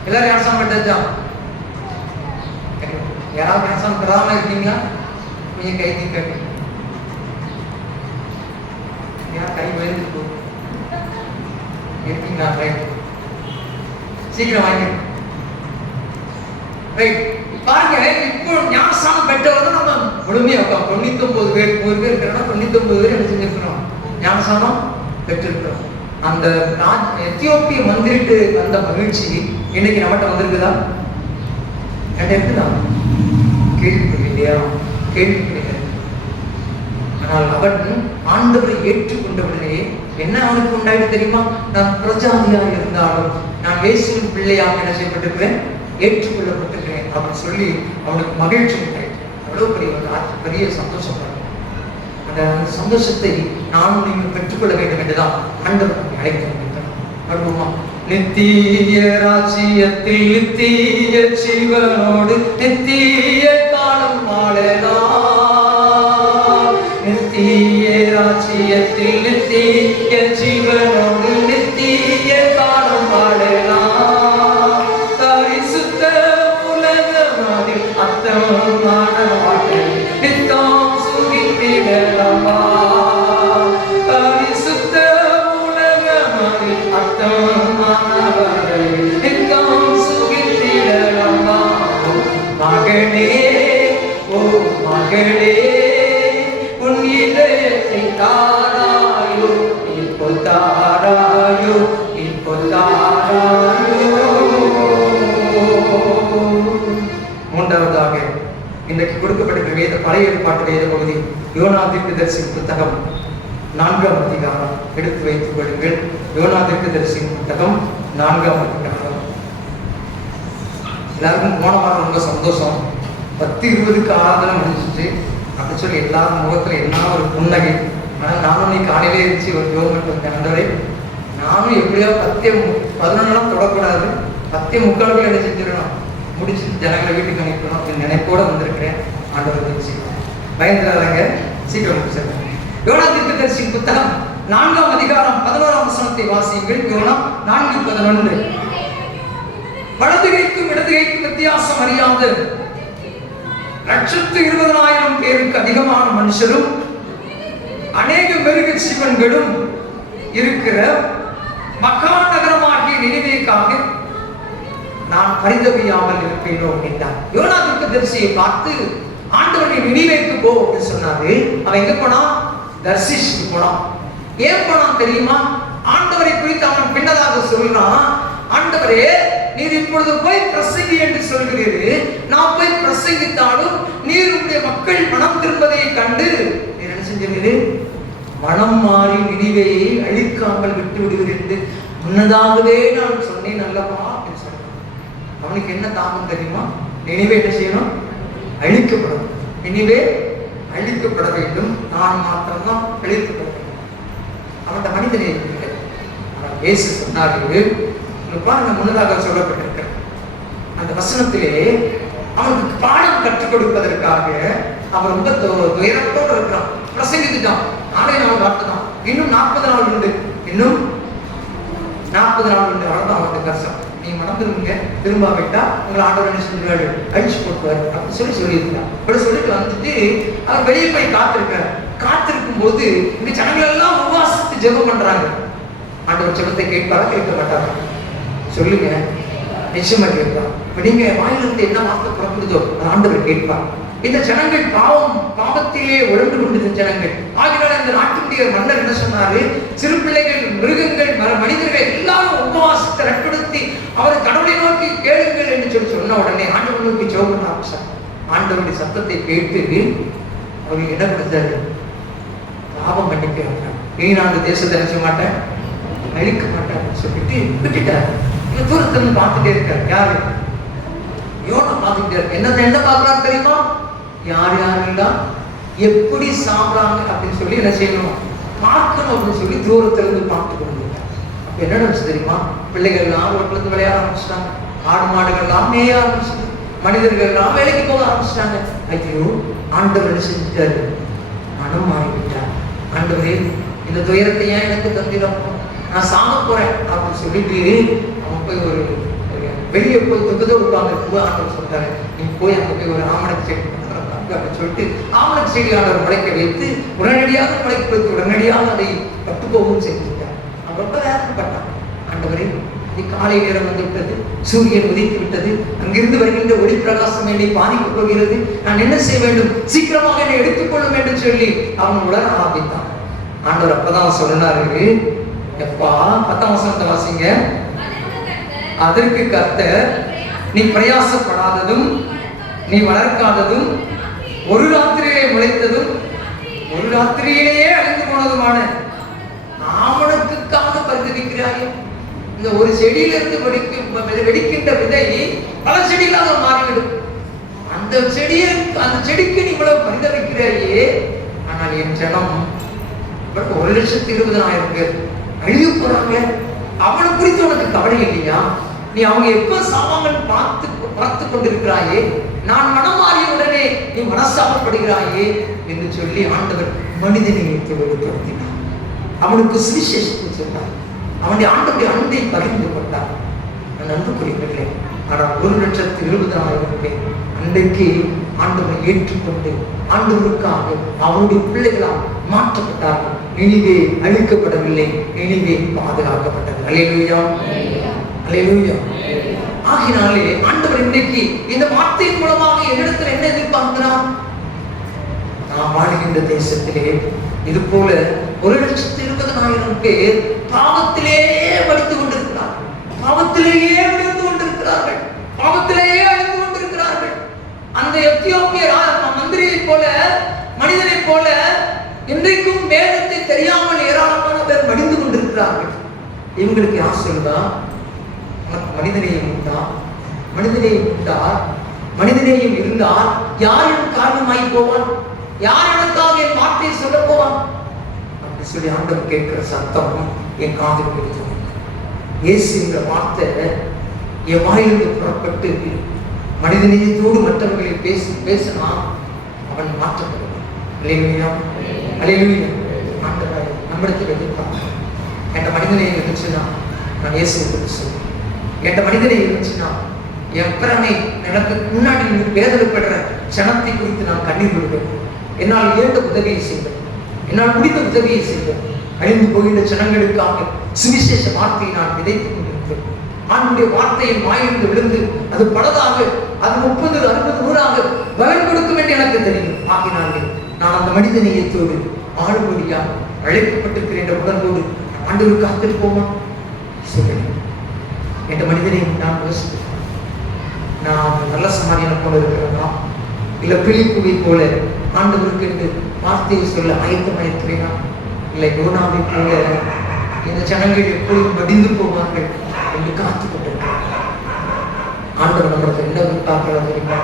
எல்லாரும் ஞானஸ்நானம் பெற்றா? யாராவது ஞானஸ்நானம் பெறாம இருக்கீங்களா? கொஞ்சம் கை தீக்க. யார் கை விழுந்து போகும் இருக்கீங்களா? ரைட், சீக்கிரம் வாங்கி. ரைட், பாருங்க. இப்போ ஞானஸ்நானம் பெற்றவர்கள் நம்ம முழுமையா 99 பேர், 100 பேர் இருக்கிறோம்னா 99 பேர் என்ன செஞ்சிருக்கிறோம்? ஞானஸ்நானம் பெற்றிருக்கிறோம். அந்த எத்தியோப்பிய மந்திரிட்டு அந்த மகிழ்ச்சி இன்னைக்கு நம்மகிட்ட வந்திருக்குதா? என்கிட்ட இருக்குதா? கேள்விப்படலையா? கேள்விப்படல. ஆனால் அவன் ஆண்டவரை ஏற்றுக்கொண்டவர்களே என்ன அவனுக்கு உண்டாயிட்டு தெரியுமா? நான் பிரஜாதியாக இருந்தாலும் நான் இயேசுவின் பிள்ளையாக என்ன செய்யப்பட்டிருக்கிறேன்? ஏற்றுக்கொள்ளப்பட்டிருக்கிறேன் அப்படின்னு சொல்லி அவனுக்கு மகிழ்ச்சி உண்டாயிட்டு. அவ்வளவு பெரிய சந்தோஷப்படுறேன். அந்த சந்தோஷத்தை நானும் நீங்கள் பெற்றுக்கொள்ள வேண்டும் என்றுதான் ஆண்டவர் நம்மை அழைக்கிறார். நித்திய ராஜ்யத்தில் நித்திய ஜீவனோடு நித்திய காலம் வாழலாம். நித்திய ராஜ்யத்தில் நித்திய ஜீவனோடு நித்திய காலம் வாழலாம். பரிசுத்த உலகமாதில் அர்த்தமான வாழ்க்கை நித்தம் சுகித்திடலாமா? பரிசுத்த உலகம் ஓ மகளே உன் இதயத்தை தாராயோ, இப்போ தாராயோ, இப்போ தாராயோ. மூன்றாவதாக இன்றைக்கு கொடுக்கப்பட்ட வேத பழைய ஏற்பாட்டு வேத பகுதி யோனா தீர்க்கதரிசியின் புத்தகம் 4ஆம் அதிகாரம். எடுத்து வைத்துக் கொள்ளுங்கள். யோனா தீர்க்கதரிசியின் புத்தகம் 4ஆம் அதிகாரம். எல்லாருக்கும் போன வாரம் ரொம்ப சந்தோஷம். 10:20க்கு ஆராதனை முடிஞ்சிச்சு அப்படின்னு சொல்லி எல்லாரும் முகத்துல என்ன ஒரு புன்னகை. ஆனால் நானும் நீ காலையிலே இருந்துச்சு ஒரு கவர்மெண்ட் வந்தேன். ஆண்டவரே நானும் எப்படியோ 10:11 தொடக்கூடாது, 10:45 என்ன செஞ்சிடணும், முடிச்சு ஜனங்களை வீட்டுக்கு அனுப்பணும் அப்படின்னு நினைப்போட வந்திருக்கிறேன். ஆண்டவர் இருந்துச்சு பயந்துறாங்க, சீக்கிரம் முடிச்சிருக்கேன். யோனா தீர்க்கதரிசியின் புத்தகம் 4ஆம் அதிகாரம் 11ஆம் வசனத்தை வாசியுங்கள். யோனா 4:11. வலது கைக்கும் இடது கைக்கும் வித்தியாசம் அறியாத 120,000 பேருக்கு அதிகமான மனுஷரும் அநேக மிருக ஜீவன்களும் இருக்கிற மக்கா நகரமாகிய நினிவேக்காக நான் பரிதவியாமல் இருப்பேனோ என்றார். யோனா தீர்க்கதரிசியை பார்த்து ஆண்டவரை நினிவேக்கு போ அப்படின்னு சொன்னாரு. அவன் எங்க போனா? தர்ஷீஷுக்கு போனான். ஏன் போனான் தெரியுமா? ஆண்டவரை குறித்து அவன் பின்னதாக சொல்றான், ஆண்டவரே நீர் இப்பொழுது போய் பிரசங்கி என்று சொல்கிறீரு, நான் போய் பிரசங்கித்தாலும் நீர் உடைய மக்கள் மனம் திரும்பதை கண்டு நீர் என்ன செஞ்சீரு? மனம் மாறி நினிவேயை அழிக்காமல் விட்டு விடுவீர் என்று முன்னதாகவே நான் சொன்னேன் அல்லவா அப்படின்னு சொல்றான். அவனுக்கு என்ன தாகம் தெரியுமா? நினிவே என்ன செய்யணும்? அழிக்கப்படும். நினிவே அழிக்கப்பட வேண்டும், நான் மாத்திரம்தான் அழிக்கப்பட வேண்டும். அவன் மனிதனே இல்லை. இயேசு சொன்னாரு பாருங்க, முன்னதாக சொல்லப்பட்டிருக்க அந்த வசனத்திலே அவனுக்கு பாடம் கற்றுக் கொடுப்பதற்காக அவன் ரொம்ப துயரத்தோடு இருக்கிறான். பிரசங்கித்துட்டான். நாளை நாள் வார்த்தைதான். இன்னும் 40 நாள் உண்டு, இன்னும் 40 நாள் உண்டு. அவ்வளவுதான் அவனுக்கு கஷ்டம். நீ மனம் திரும்புங்க, திரும்பாவிட்டா உங்களை ஆண்டவர் என்ன செஞ்சுருவாரு? அழிச்சு போட்டுவாரு அப்படின்னு சொல்லியிருக்கிறான். அப்படி சொல்லிட்டு வந்துட்டு அவன் வெளியே போய் காத்திருக்கும் போது இந்த ஜனங்கள் எல்லாம் உபவாசத்து ஜெபம் பண்றாங்க. ஆண்டவர் ஜெபத்தை கேட்பாரா? கேட்க மாட்டாரா? சொல்லுங்க. நிச்சயமா கேட்பார். இப்ப நீங்க வாயிலிருந்து என்ன வார்த்தை புறப்படுதோ ஆண்டவர் கேட்பார். இந்த ஜனங்கள் பாவத்திலே உழந்து கொண்டிருந்த ஜனங்கள். ஆகினால இந்த நாட்டுடைய மன்னர் என்ன சொன்னாரு? சிறு பிள்ளைகள், மிருகங்கள், மனிதர்கள் எல்லாரும் உபவாசத்தை ரட்படுத்தி அவர் கடவுளை நோக்கி கேளுங்கள் என்று சொன்ன உடனே ஆண்டவர் நோக்கி ஜெபம் பண்ண ஆரம்பிச்சார். ஆண்டவருடைய சத்தத்தை கேட்டு அவருக்கு என்ன கொடுத்தாரு? பாவம் மன்னிக்க. இனி நான் அந்த தேசத்தை நினைச்ச மாட்டேன், அழிக்க மாட்டேன் சொல்லிட்டு விட்டுட்டார். இவன் தூரத்துல பார்த்துட்டே இருக்காரு. யாரு? யோனா பார்த்துக்கிட்டே இருக்க. என்ன பார்க்கறாரு தெரியுமா? யார் யாரெல்லாம் எப்படி சாப்பிடாங்க அப்படின்னு சொல்லி என்ன செய்யணும், பார்க்கணும் அப்படின்னு சொல்லி தூரத்துல இருந்து பார்த்து கொண்டு. அப்ப என்ன நினைச்சு தெரியுமா? பிள்ளைகள்லாம் ரோட்ல இருந்து விளையாட ஆரம்பிச்சிட்டாங்க, ஆடு மாடுகள்லாம் மேய ஆரம்பிச்சிட்டாங்க, மனிதர்கள்லாம் வேலைக்கு போக ஆரம்பிச்சிட்டாங்க. ஐயோ, ஆண்டவர் என்ன செஞ்சுட்டாரு? மனம் மாறிவிட்டார். ஆண்டவரே இந்த துயரத்தை ஏன் எனக்கு தந்திரம், நான் சாக போறேன் அப்படின்னு சொல்லிட்டு அவன் போய் ஒரு வெளியே போய் துக்கத்தோடு உட்கார்ந்து ஆண்டவர் சொல்றாரு, நீ போய் அங்க போய் ஒரு ஆமணக்கு செடி அப்படின்னு சொல்லிட்டு ஆமணக்கு செடி ஆண்டவர் முளைக்க வைத்து உடனடியாக முளைக்க வைத்து உடனடியாக அதை கட்டுப்போகவும் செய்துவிட்டார். அவன் ரொம்ப வேதனைப்பட்டான். ஆண்டவரே இது காலை நேரம் வந்து விட்டது, சூரியன் உதித்து விட்டது, அங்கிருந்து வருகின்ற ஒளி பிரகாசம் என்னை பாதிக்கப் போகிறது, நான் என்ன செய்ய வேண்டும், சீக்கிரமாக என்னை எடுத்துக்கொள்ள வேண்டும் சொல்லி அவன் உணர ஆரம்பித்தான். ஆண்டவர் அப்பதான் சொன்னாரு, எப்பா 10ஆம் வசனத்தை வாசிங்க. அதற்கு கர்த்தர், நீ பிரயாசப்படாததும் நீ வளர்க்காததும் ஒரு ராத்திரியிலே முளைத்ததும் ஒரு ராத்திரியிலேயே அழிந்து போனதுமான ஆமணக்குக்காக பரிதவிக்கிறாயே. இந்த ஒரு செடியிலிருந்து வெடிக்கின்ற விதை பல செடிகளாக மாறிவிடும். அந்த செடிக்கு நீ இவ்வளவு பரிதவிக்கிறாயே. ஆனால் என் ஜனம் 1,20,000 பேர் அழிவு போறாங்க. அவனை குறித்து உனக்கு கவலை இல்லையா? நீ அவங்க எப்ப சாவாங்கன்னு பார்த்து கொண்டிருக்கிறாயே. நான் மனம் மாறிய உடனே நீ மனசாபப்படுகிறாயே என்று சொல்லி ஆண்டவர் மனிதனை வெளிப்படுத்தினார். அவனுக்கு சுவிசேஷத்தை சொன்னார். அவனுடைய ஆண்டவருடைய அன்பை பகிர்ந்து கொண்டார். நான் அன்புக்குரியவர்களே, ஆனால் 1,20,000 பேர் அன்றைக்கு ஆண்டவரை ஏற்றுக்கொண்டு ஆண்டவருக்காக அவருடைய பிள்ளைகளால் மாற்றப்பட்டார்கள். நினிவே அழிக்கப்படவில்லை, நினிவே பாதுகாக்கப்பட்டது. அல்லேலூயா, அல்லேலூயா. ஆகினாலே ஆண்டவர் இன்றைக்கு இந்த வார்த்தையின் மூலமாக என்னிடத்தில் என்ன எதிர்பார்க்கிறார்? இந்த தேசத்திலே இது போல 1,20,000 பேர் பாவத்திலேயே மடித்துக் கொண்டிருக்கிறார்கள், பாவத்திலேயே விழுந்து கொண்டிருக்கிறார்கள், பாவத்திலேயே அழிந்து கொண்டிருக்கிறார்கள். அந்த எத்தியோப்பிய மந்திரியை போல, மனிதனை போல இன்றைக்கும் வேதத்தை தெரியாமல் ஏராளமான பேர் மடிந்து கொண்டிருக்கிறார்கள். இவங்களுக்கு யார் சொல்லுதா? மனிதனையும் உண்டா, மனிதனையும் உண்டா, மனிதனையும் இருந்தால் யார் என் காரணமாய் போவான், யார் எனக்காக என் வார்த்தையை சொல்ல போவான் அப்படி சொல்லி ஆண்டவர் கேட்கிற சத்தம் என் காதில் விழுது. இயேசுங்கிற வார்த்தை என் வாயிலிருந்து புறப்பட்டு மனிதநேயத்தோடு மற்றவர்களை பேசினா அவன் மாற்றப்படுவான். அல்லேலூயா, அல்லேலூயா. ஆண்டவர் நம்மிடத்தில் எதிர்பார்க்க என்ற மனிதனையை இருந்துச்சுன்னா நான் இயேசுவை சொல்லுவேன். என்ற மனிதனை இருந்துச்சுன்னா என் பிறனை எனக்கு முன்னாடி வேதனைப்படுற சனத்தை குறித்து நான் கண்ணீர் விடுவேன். என்னால் இயன்ற உதவியை செய்வேன், என்னால் முடிந்த உதவியை செய்வேன். அழிந்து போகின்ற ஜனங்களுக்காக சுவிசேஷ வார்த்தையை நான் விதைத்துக் கொண்டிருப்பேன். ஆண்டுடைய வார்த்தையின் வாயிலிருந்து விழுந்து அது பலதாக, அது 30, 60, 100 பலன் கொடுக்கும் என்று எனக்கு தெரியும். ஆகினாலே நான் அந்த மனித நேயத்தோடு ஆளுபடியாக அழைக்கப்பட்டிருக்கிறேன் என்ற உணர்வோடு ஆண்டவருக்கு காத்திருப்போமா? சொல்லுங்க. என்ற மனிதனை நான் யோசிப்பேன். நான் நல்ல சமாதியான போல இருக்கிறேனா, இல்லை பிலிப்புவை போல ஆண்டவருக்கு என்று வார்த்தையை சொல்ல ஆயத்தமாயிருக்கிறேனா, இல்லை யோனாவை போல இந்த ஜனங்கள் எப்பொழுதும் மடிந்து போவார்கள் என்று காத்து கொண்டிருக்கிறார். ஆண்டவர் நம்மளுக்கு என்ன பார்க்கிறார் தெரியுமா?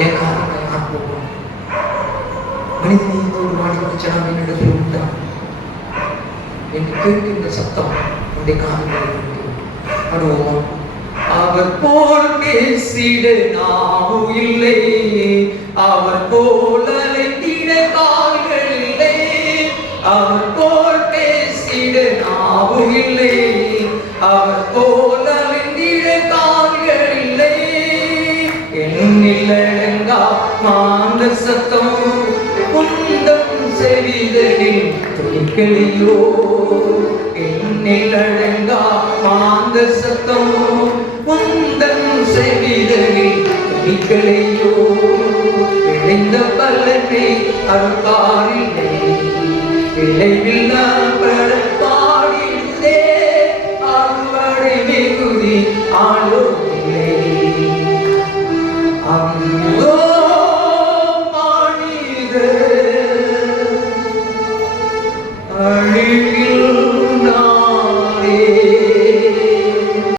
என் காரியத்தை யார் போவோம்? மனிதனையோடு வாடிக்கொண்டு ஜனம் என்னிடத்தில் உண்டா என்று கேட்கின்ற சத்தம் உடைய காரியங்களை அடுவோம். அவர் போல் பேசிட நாவும் இல்லை, அவர் போல் அழைத்திட கால்கள் இல்லை, அவர் போல் பேசிட நாவும் இல்லை, அவர் போல் அழைத்திட கால்கள் இல்லை. என்னிலடங்கா மாந்த சத்தம் குந்தம் செவிதனில் துணிக்கலையோ, என்னிலடங்கா மாந்த சத்தம் குந்தம் செவிதனில் துணிக்கலையோ. விளைந்த பலனை அருகாரில்லை, விளைவில் நான் பாடிடுதே, அறுவடை வெகுதி ஆளோவில்லை. அந்தோ மனித அழிவில்